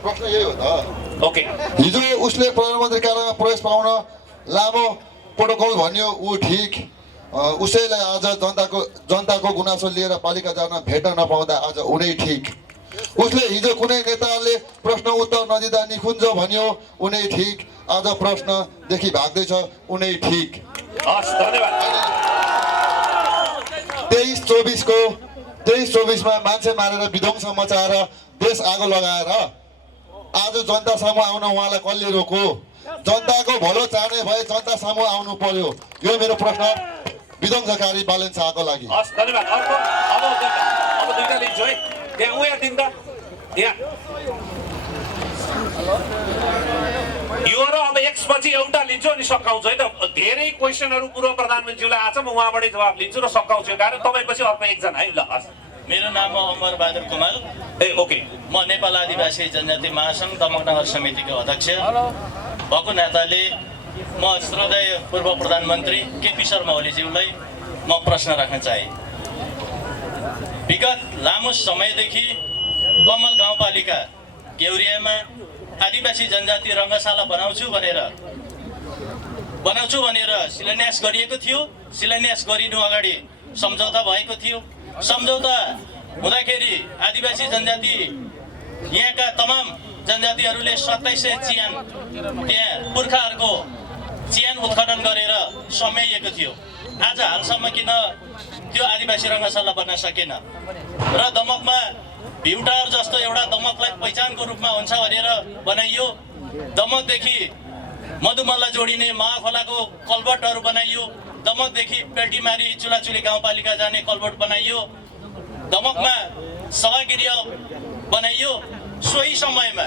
प्रश्न यही हो त। ओके, हिजो उसले प्रधानमन्त्री कार्यालयमा प्रवेश पाउन लामो प्रोटोकल भन्यो ऊ ठिक। उसैलाई आज जनताको गुनासो लिएर पालिका जान भेट्न नपाउँदा आज उनै ठिक। उसले हिजो कुनै नेताले प्रश्न उत्तर नदिँदा निकुञ्ज भन्यो उनै ठिक। आज प्रश्नदेखि भाग्दैछ उनै ठिक। हस्, धन्यवाद। 23-24मा मान्छे मारेर विध्वंस मचाएर देश आगो लगाएर आज जनता सामु आउन उहाँलाई कसले रोक्यो? जनताको भलो चाहने भए जनता सामु आउनु पर्यो। यो मेरो प्रश्न विध्वंसकारी बालन शाहको लागि। हस्, धन्यवाद। अर्को अब दुईटा लिन्छु है। यहाँ उयो दिन त यहाँ यो र अब एक्सपछि एउटा लिन्छु अनि सकाउँछु है त। धेरै क्वेसनहरू पूर्व प्रधानमन्त्रीलाई आछ, म उहाँबाटै जवाब लिन्छु र सकाउँछु। कारण तपाईँपछि अर्को एकजना है। ल हस्। मेरो नाम हो अमर बहादुर कुमाल। ओके, म नेपाल आदिवासी जनजाति महासङ्घ दमकनगर समितिको अध्यक्ष भएको नाताले म श्रद्धेय पूर्व प्रधानमन्त्री केपी शर्मा ओलीज्यूलाई म प्रश्न राख्न चाहे। विगत लामो समयदेखि कमल गाउँपालिका केौरियामा आदिवासी जनजाति रङ्गशाला बनाउँछु भनेर शिलान्यास गरिएको थियो। शिलान्यास गरिनु अगाडि सम्झौता भएको थियो। सम्झौता हुँदाखेरि आदिवासी जनजाति यहाँका तमाम जनजातिहरूले 2700 चियान त्यहाँ पुर्खाहरूको चियान उत्खनन गरेर समाइएको थियो। आज हालसम्म किन त्यो आदिवासी रङ्गशाला बन्न सकेन र दमकमा भ्युटावर जस्तो एउटा दमकलाई पहिचानको रूपमा हुन्छ भनेर बनाइयो। दमकदेखि मधुमल्ला जोडिने महाखोलाको कलबटहरू बनाइयो। दमकदेखि पेल्टीमारी चुलाचुली गाउँपालिका जाने कलबट बनाइयो। दमकमा सभागृह बनाइयो। सोही समयमा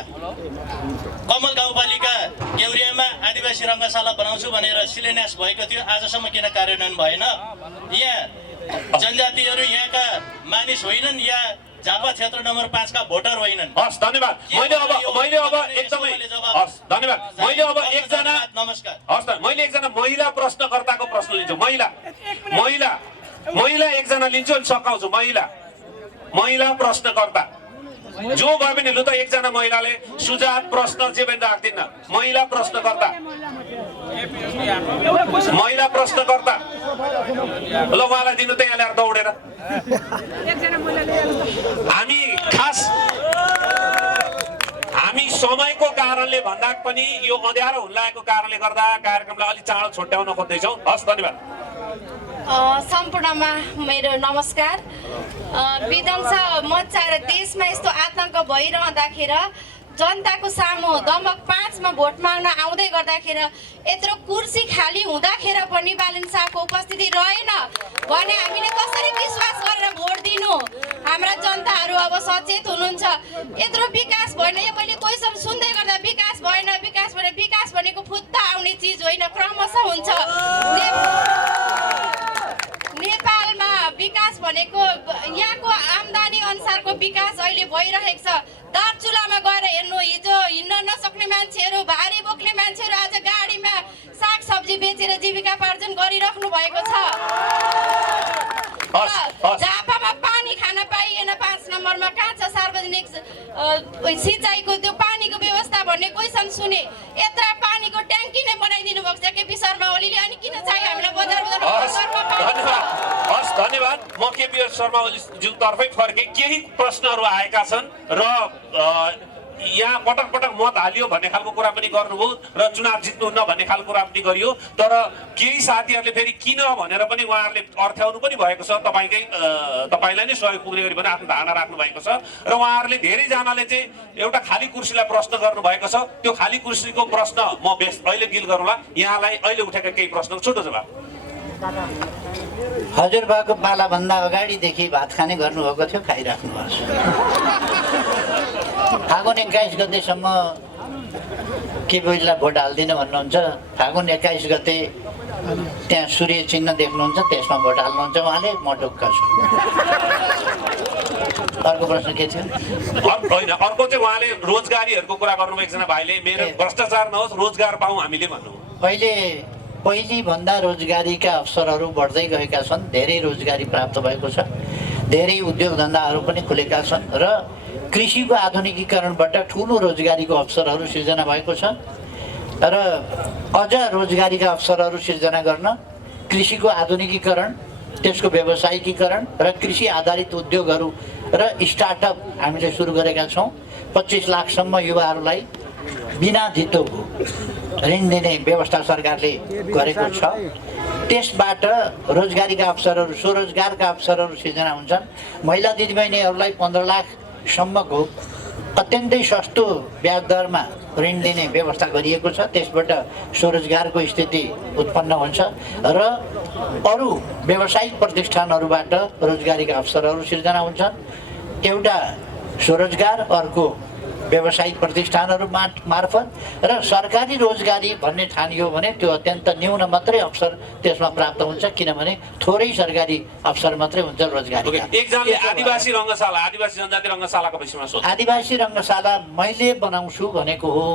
कमल गाउँपालिका केौरियामा आदिवासी रङ्गशाला बनाउँछु भनेर शिलान्यास भएको थियो। आजसम्म किन कार्यान्वयन भएन? यहाँ जनजातिहरू यहाँका मानिस होइनन् या झापा क्षेत्र नम्बर 5 का भोटर होइनन्। हस्, धन्यवाद। मैले अब एकदमै हस्, धन्यवाद। मैले अब एकजना नमस्कार। हस् त, मैले एकजना महिला प्रश्नकर्ताको प्रश्न लिन्छु। महिला एकजना लिन्छु अनि सकाउँछु। महिला प्रश्नकर्ता जो भए पनि लु त एकजना महिलाले सुझाव प्रश्न जे पनि राख्दिन। महिला प्रश्नकर्ता ल उहाँलाई दिनु त यहाँ ल्याएर दौडेर। हामी समयको कारणले भन्दा पनि यो अँध्यारो हुन लागेको कारणले गर्दा कार्यक्रमलाई अलिक चाँडो छोट्याउन खोज्दैछौँ। हस्, धन्यवाद। सम्पूर्णमा मेरो नमस्कार। विध्वंस मचाएर देशमा यस्तो आतंक भइरहँदाखेरि जनताको सामु दमक 5 मा भोट माग्न आउँदै गर्दाखेरि यत्रो कुर्सी खाली हुँदाखेरि पनि बालन शाहको उपस्थिति रहेन भने हामीले कसरी विश्वास गरेर भोट दिनु? हाम्रा जनताहरू अब सचेत हुनुहुन्छ। यत्रो विकास भएन। यो मैले क्वेसन सुन्दै गर्दा विकास भएन। विकास भनेको फुत्ता आउने चिज होइन, क्रमशः हुन्छ। नेपालमा विकास भनेको यहाँको आम्दानी अनुसारको विकास अहिले भइरहेको छ। दार्चुलामा गएर हेर्नु, हिजो हिँड्न नसक्ने मान्छेहरू, भारी बोक्ने मान्छेहरू आज गाडीमा सागसब्जी बेचेर जीविकापार्जन गरिराख्नु भएको छ। झापामा पानी खान पाइएन। 5 नम्बरमा कहाँ छ सार्वजनिक सिँचाइको त्यो पानीको व्यवस्था भन्ने क्वेसन सुने। यत्र पानीको ट्याङ्की नै बनाइदिनु भएको छ केपी शर्मा ओलीले। अनि किन चाहियो हामीलाई बजार धन्यवाद। म केपी शर्मा ओलीज्यू तर्फै फर्के। केही प्रश्नहरू आएका छन् र यहाँ पटक मत हालियो भन्ने खालको कुरा पनि गर्नुभयो र चुनाव जित्नुहुन्न भन्ने खालको कुरा पनि गरियो। तर केही साथीहरूले फेरि किन भनेर पनि उहाँहरूले अर्थ्याउनु पनि भएको छ। तपाईँलाई नै सहयोग पुग्ने गरी पनि आफ्नो धारणा राख्नु भएको छ र उहाँहरूले धेरैजनाले चाहिँ एउटा खाली कुर्सीलाई प्रश्न गर्नु भएको छ। त्यो खाली कुर्सीको प्रश्न म अहिले डिल गरौँला। यहाँलाई अहिले उठेका केही प्रश्नको छोटो जवाब। हजुरबाको पालाभन्दा अगाडिदेखि भात खाने गर्नुभएको थियो, खाइराख्नु भएको छ। फागुन 21 गतेसम्म के बुझ्ला भोट हाल्दिनँ भन्नुहुन्छ, फागुन 21 गते त्यहाँ सूर्य चिन्ह देख्नुहुन्छ, त्यसमा भोट हाल्नुहुन्छ उहाँले, म ढुक्क छु। अर्को प्रश्न के थियो? होइन, अर्को चाहिँ उहाँले रोजगारीहरूको कुरा गर्नुभयो। एकजना भाइले मेरो भ्रष्टाचार नहोस्, रोजगार पाऊँ हामीले भन्नु। पहिलेभन्दा रोजगारीका अवसरहरू बढ्दै गएका छन्, धेरै रोजगारी प्राप्त भएको छ, धेरै उद्योग धन्दाहरू पनि खुलेका छन् र कृषिको आधुनिकीकरणबाट ठुलो रोजगारीको अवसरहरू सिर्जना भएको छ र अझ रोजगारीका अवसरहरू सिर्जना गर्न कृषिको आधुनिकीकरण, त्यसको व्यावसायिकीकरण र कृषि आधारित उद्योगहरू र स्टार्टअप हामीले सुरु गरेका छौँ। 25 लाखसम्म युवाहरूलाई बिना धितोको ऋण दिने व्यवस्था सरकारले गरेको छ। त्यसबाट रोजगारीका अवसरहरू, स्वरोजगारका अवसरहरू सिर्जना हुन्छन्। महिला दिदीबहिनीहरूलाई 15 लाखसम्मको अत्यन्तै सस्तो ब्याज दरमा ऋण दिने व्यवस्था गरिएको छ। त्यसबाट स्वरोजगारको स्थिति उत्पन्न हुन्छ र अरू व्यावसायिक प्रतिष्ठानहरूबाट रोजगारीका अवसरहरू सिर्जना हुन्छन्। एउटा स्वरोजगार, अर्को व्यावसायिक प्रतिष्ठानहरू मार्फत र सरकारी रोजगारी भन्ने ठानियो भने त्यो अत्यन्त न्यून मात्रै अवसर त्यसमा प्राप्त हुन्छ, किनभने थोरै सरकारी अवसर मात्रै हुन्छ रोजगारी। एकजनाले आदिवासी रङ्गशाला, आदिवासी जनजाति रङ्गशालाको विषयमा सोध्नु। आदिवासी रङ्गशाला मैले बनाउँछु भनेको हो,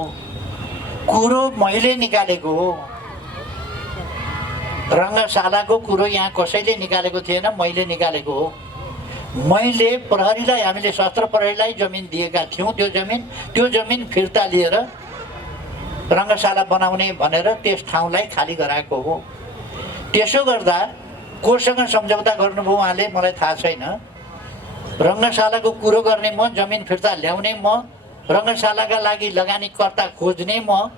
कुरो मैले निकालेको हो। रङ्गशालाको कुरो यहाँ कसैले निकालेको थिएन, मैले निकालेको हो। मैले प्रहरीलाई, हामीले सशस्त्र प्रहरीलाई जमिन दिएका थियौँ। त्यो जमिन फिर्ता लिएर रङ्गशाला बनाउने भनेर त्यस ठाउँलाई खाली गराएको हो। त्यसो गर्दा कोसँग सम्झौता गर्नुभयो उहाँले मलाई थाहा छैन। रङ्गशालाको कुरो गर्ने म, जमिन फिर्ता ल्याउने म, रङ्गशालाका लागि लगानीकर्ता खोज्ने म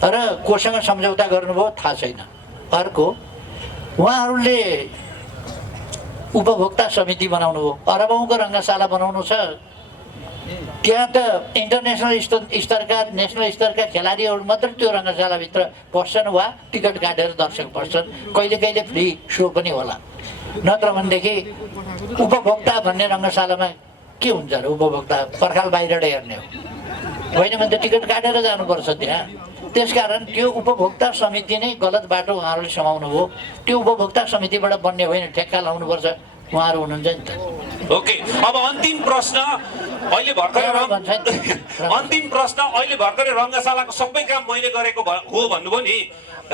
र कोसँग सम्झौता गर्नुभयो थाहा छैन। अर्को, उहाँहरूले उपभोक्ता समिति बनाउनु हो, अरबौँको रङ्गशाला बनाउनु छ। त्यहाँ त इन्टरनेसनल स्तरका, नेसनल स्तरका खेलाडीहरू मात्र त्यो रङ्गशालाभित्र पस्छन् वा टिकट काटेर दर्शक पस्छन्। कहिले कहिले फ्री सो पनि होला। नत्र भनेदेखि उपभोक्ता भन्ने रङ्गशालामा के हुन्छ र? उपभोक्ता पर्खाल बाहिर हेर्ने हो, होइन भने त टिकट काटेर जानुपर्छ त्यहाँ। त्यसकारण त्यो उपभोक्ता समिति नै गलत बाटो उहाँहरूले समाउनु हो। त्यो उपभोक्ता समितिबाट बन्ने होइन, ठेक्का लाउनुपर्छ, उहाँहरू हुनुहुन्छ नि त। ओके, अब अन्तिम प्रश्न। अहिले भर्खरै रङ्गशालाको सबै काम मैले गरेको हो भन्नुभयो नि।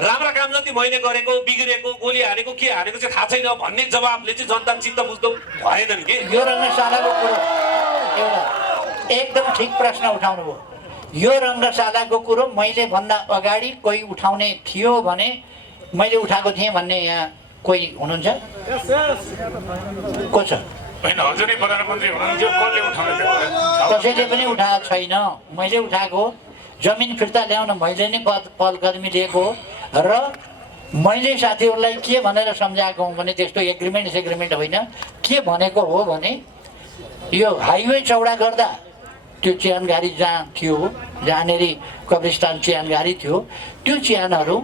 राम्रा काम जति मैले गरेको, बिग्रेको, गोली हानेको, के हानेको चाहिँ थाहा छैन भन्ने जवाबले चाहिँ जनता चित्त बुझ्दो भएनन् कि? यो रङ्गशालाको कुरो एउटा एकदम ठिक प्रश्न उठाउनु भयो। यो रङ्गशालाको कुरो मैले भन्दा अगाडि कोही उठाउने थियो भने मैले उठाएको थिएँ भन्ने यहाँ कोही हुनुहुन्छ? को छ? कसैले पनि उठाएको छैन। मैले उठाएको जमिन फिर्ता ल्याउन मैले नै पहल कदमी लिएको र मैले साथीहरूलाई के भनेर सम्झाएको हुँ भने त्यस्तो एग्रिमेन्ट होइन। के भनेको हो भने यो हाइवे चौडा गर्दा त्यो चियानघारी जहाँ थियो, जहाँनिर कब्रिस्तान चियानघारी थियो, त्यो चियानहरू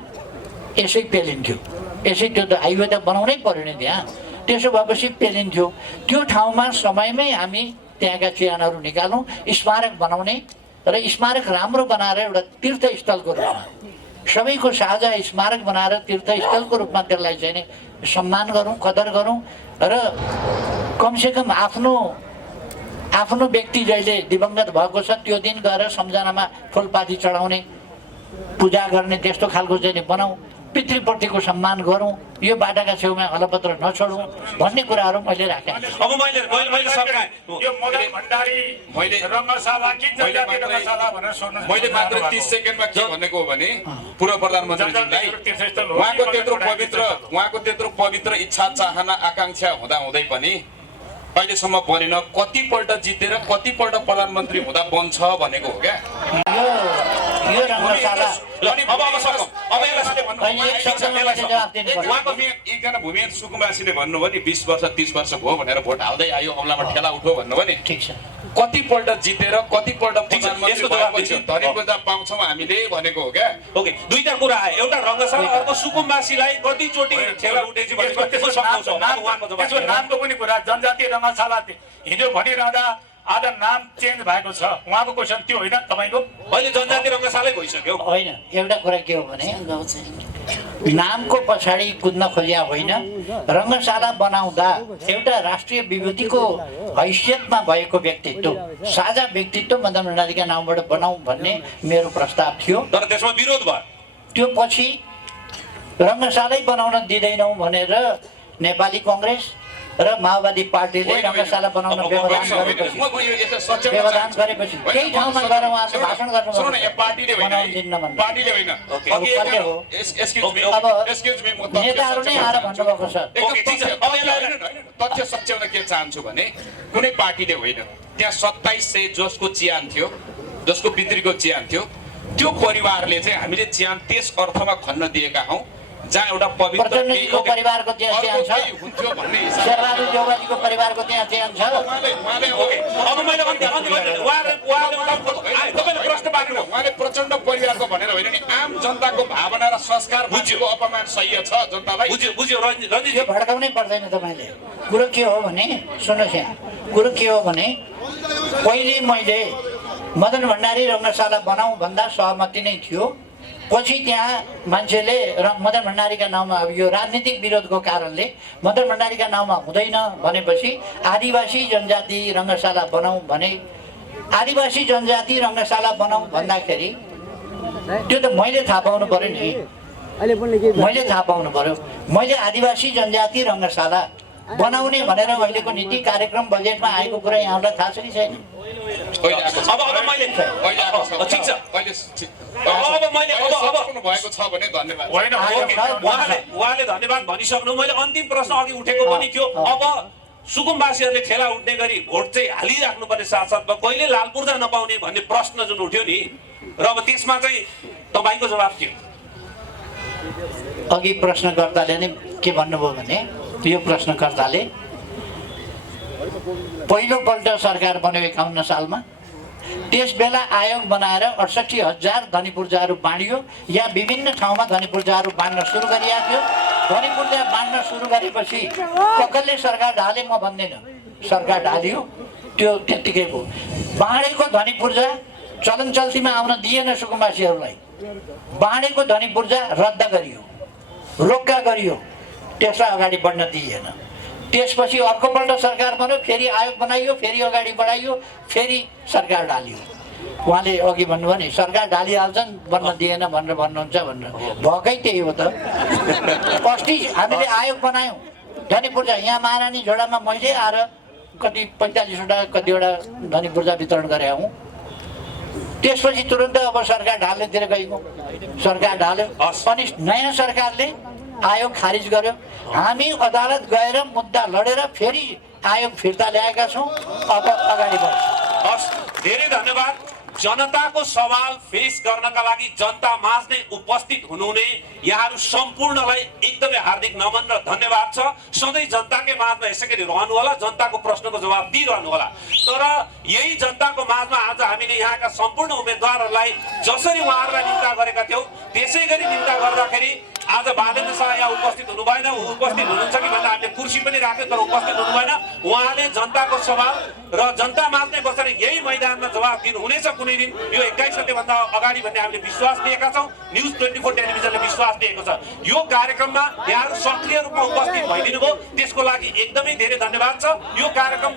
यसै पेलिन्थ्यो। यसै त्यो त हाइवे त बनाउनै पर्यो नि त्यहाँ। त्यसो भएपछि पेलिन्थ्यो। त्यो ठाउँमा समयमै हामी त्यहाँका चियानहरू निकालौँ, स्मारक बनाउने र स्मारक राम्रो बनाएर एउटा तीर्थस्थलको रूपमा, सबैको साझा स्मारक बनाएर तीर्थस्थलको रूपमा त्यसलाई चाहिँ सम्मान गरौँ, कदर गरौँ र कमसेकम आफ्नो व्यक्ति जहिले दिवंगत भएको छ त्यो दिन गएर सम्झनामा फुलपाती चढाउने, पूजा गर्ने, त्यस्तो खालको चाहिँ बनाऊ। पितृप्रतिको सम्मान गरौँ, यो बाटाका छेउमा हलपत्र नछोडौँ भन्ने कुराहरू मैले राखेँ। अब मैले मात्र 30 सेकेन्डमा के भनेको हो भने पूर्व प्रधानमन्त्रीजीलाई उहाँको त्यत्रो पवित्र इच्छा, चाहना, आकांक्षा हुँदै पनि अहिलेसम्म बनेन। कतिपल्ट जितेर कतिपल्ट प्रधानमन्त्री हुँदा बन्छ भनेको हो क्या? यो रङ्गशाला अब सकौँ अब अहिले एक शब्दमा मात्रै जवाफ दिनुपर्छ। उहाँको एकजना भूमिहीन सुकुम्बासीले भन्नुभयो नि 20 वर्ष 30 वर्ष भयो भनेर भोट हाल्दै आयो औँलामा ठेला उठो भन्नुभयो नि। ठिक छ। कतिपल्ट जितेर कतिपल्ट प्रधानमन्त्री यसको जवाब भएपछि दिन्छु। धनीपूर्जा पाउँछौँ हामीले भनेको हो क्या। ओके, दुईटा कुरा आयो, एउटा रङ्गशाला, अर्को सुकुम्बासीलाई कतिचोटि ठेला उठेपछि भनेको त्यसको सम्झाउँछ उहाँको जवाब। त्यसको नामको पनि कुरा जनजातीय रङ्गशाला हिजो भनिरहँदा आज नाम चेन्ज भएको छ। उहाँको क्वेसन त्यो होइन तपाईँको? अहिले जनजाति रङ्गशालै भइसक्यो। होइन, एउटा कुरा के हो भने नामको पछाडि कुद्न खोजिया होइन। रङ्गशाला बनाउँदा एउटा राष्ट्रिय विभूतिको हैसियतमा भएको व्यक्तित्व, साझा व्यक्तित्व मदन भण्डारीका नामबाट बनाऊ भन्ने मेरो प्रस्ताव थियो। तर त्यसमा विरोध भयो। त्यो पछि रङ्गशालै बनाउन दिँदैनौँ भनेर नेपाली कङ्ग्रेस र माओवादी पार्टीले रङ्गशाला बनाउन व्यवधान गरेपछि केही ठाउँमा गएर उहाँले भाषण गर्नु पार्टीले होइन अब नेताहरू नै आएर भन्नुभएको छ। तथ्य सच्याउन के चाहन्छु भने कुनै पार्टीले होइन, त्यहाँ 2700 जसको चियान थियो, जसको पितृको चियान थियो, त्यो परिवारले चाहिँ हामीले चियान त्यस अर्थमा खन्न दिएका हौँ जहाँ एउटा पवित्र परिवारको त्यहाँ चियान छ, हुन्थ्यो भन्ने हिसाबले शेरबहादुर देउवाजीको परिवारको त्यहाँ चियान छ। अब मैले प्रश्न पार्नु, उहाँले प्रचण्ड परिवारको भनेर होइन नि, आम जनताको भावना र संस्कार बुझ्यो अपमान सही छ जनतालाई। बुझ्यो रञ्जित यो भड्काउनै पर्दैन तपाईँले। कुरो के हो भने सुन्नुहोस्, यहाँ कुरो के हो भने पहिले मैले मदन भण्डारी रङ्गशाला बनाऊ भन्दा सहमति नै थियो। पछि त्यहाँ मान्छेले मदन भण्डारीका नाउँमा अब यो राजनीतिक विरोधको कारणले मदन भण्डारीका नाउँमा हुँदैन भनेपछि आदिवासी जनजाति रङ्गशाला बनाऊ भने। आदिवासी जनजाति रङ्गशाला बनाऊ भन्दाखेरि त्यो त मैले थाहा पाउनु पर्यो नि, मैले थाहा पाउनु पर्यो। मैले आदिवासी जनजाति रङ्गशाला बनाउने भनेर अहिलेको नीति कार्यक्रम बजेटमा आएको कुरा यहाँलाई थाहा छ कि छैन? अब मैले ठिक छ, भएको छ भने धन्यवाद। उहाँले धन्यवाद भनिसक्नु। मैले अन्तिम प्रश्न अघि उठेको पनि थियो। अब सुकुम्बासीहरूले ठेला उठ्ने गरी भोट चाहिँ हालिराख्नुपर्ने साथसाथमा कहिले लाल पूर्जा नपाउने भन्ने प्रश्न जुन उठ्यो नि, र अब त्यसमा चाहिँ तपाईँको जवाब के हो? अघि प्रश्नकर्ताले नै के भन्नुभयो भने यो प्रश्नकर्ताले पहिलोपल्ट सरकार बन्यो 51 सालमा, त्यस बेला आयोग बनाएर 68,000 धनी पूर्जाहरू बाँडियो या विभिन्न ठाउँमा धनी पूर्जाहरू बाँड्न सुरु गरिएको थियो। धनी पूर्जा बाँड्न सुरु गरेपछि कसले सरकार ढाले म भन्दैन, सरकार ढालियो, त्यो त्यत्तिकै भयो। बाँडेको धनी पूर्जा चलन चल्तीमा आउन दिएन सुकुम्बासीहरूलाई। बाँडेको धनी पूर्जा रद्द गरियो, रोक्का गरियो, त्यसलाई अगाडि बढ्न दिइएन। त्यसपछि अर्कोपल्ट सरकार बन्यो, फेरि आयोग बनाइयो, फेरि अगाडि बढाइयो, फेरि सरकार ढालियो। उहाँले अघि भन्नुभयो नि सरकार ढालिहाल्छन् बन्न दिएन भनेर भन्नुहुन्छ भनेर, भएकै त्यही हो त। अस्ति हामीले आयोग बनायौँ धनी पूर्जा, यहाँ महारानी झोडामा मैले आएर कति 45वटा कतिवटा धनी पूर्जा वितरण गरे हौँ। त्यसपछि तुरन्त अब सरकार ढाल्नेतिर गइगयो, सरकार ढाल्यो, अनि नयाँ सरकारले आयोग खारिज गर्यो। हामी अदालत गएर मुद्दा लडेर फेरि आयोग फिर्ता ल्याएका छौँ। अब अगाडि बढ्छ। हस्, धेरै धन्यवाद। जनताको सवाल फेस गर्नका लागि जनता माझ नै उपस्थित हुनुहुने यहाँहरू सम्पूर्णलाई एकदमै हार्दिक नमन र धन्यवाद छ। सधैँ जनताकै माझमा यसै गरी रहनु होला, जनताको प्रश्नको जवाब दिइरहनु होला। तर यही जनताको माझमा आज हामीले यहाँका सम्पूर्ण उम्मेदवारहरूलाई जसरी उहाँहरूलाई निम्ता गरेका थियौँ त्यसै गरी निम्ता गर्दाखेरि आज बालेन्द्र शाह यहाँ उपस्थित हुनु भएन। उपस्थित हुनुहुन्छ कि भन्दा हामीले कुर्सी पनि राख्यौँ तर उपस्थित हुनु भएन। उहाँले जनताको सवाल र जनता माझमै बसेर यही मैदानमा जवाब दिनुहुनेछ कुनै दिन, यो 21 गतेभन्दा अगाडि भन्ने हामीले विश्वास दिएका छौँ। न्युज 24 टेलिभिजनले विश्वास दिएको छ। यो कार्यक्रममा यहाँहरू सक्रिय रूपमा उपस्थित भइदिनु भयो, त्यसको लागि एकदमै धेरै धन्यवाद छ। यो कार्यक्रम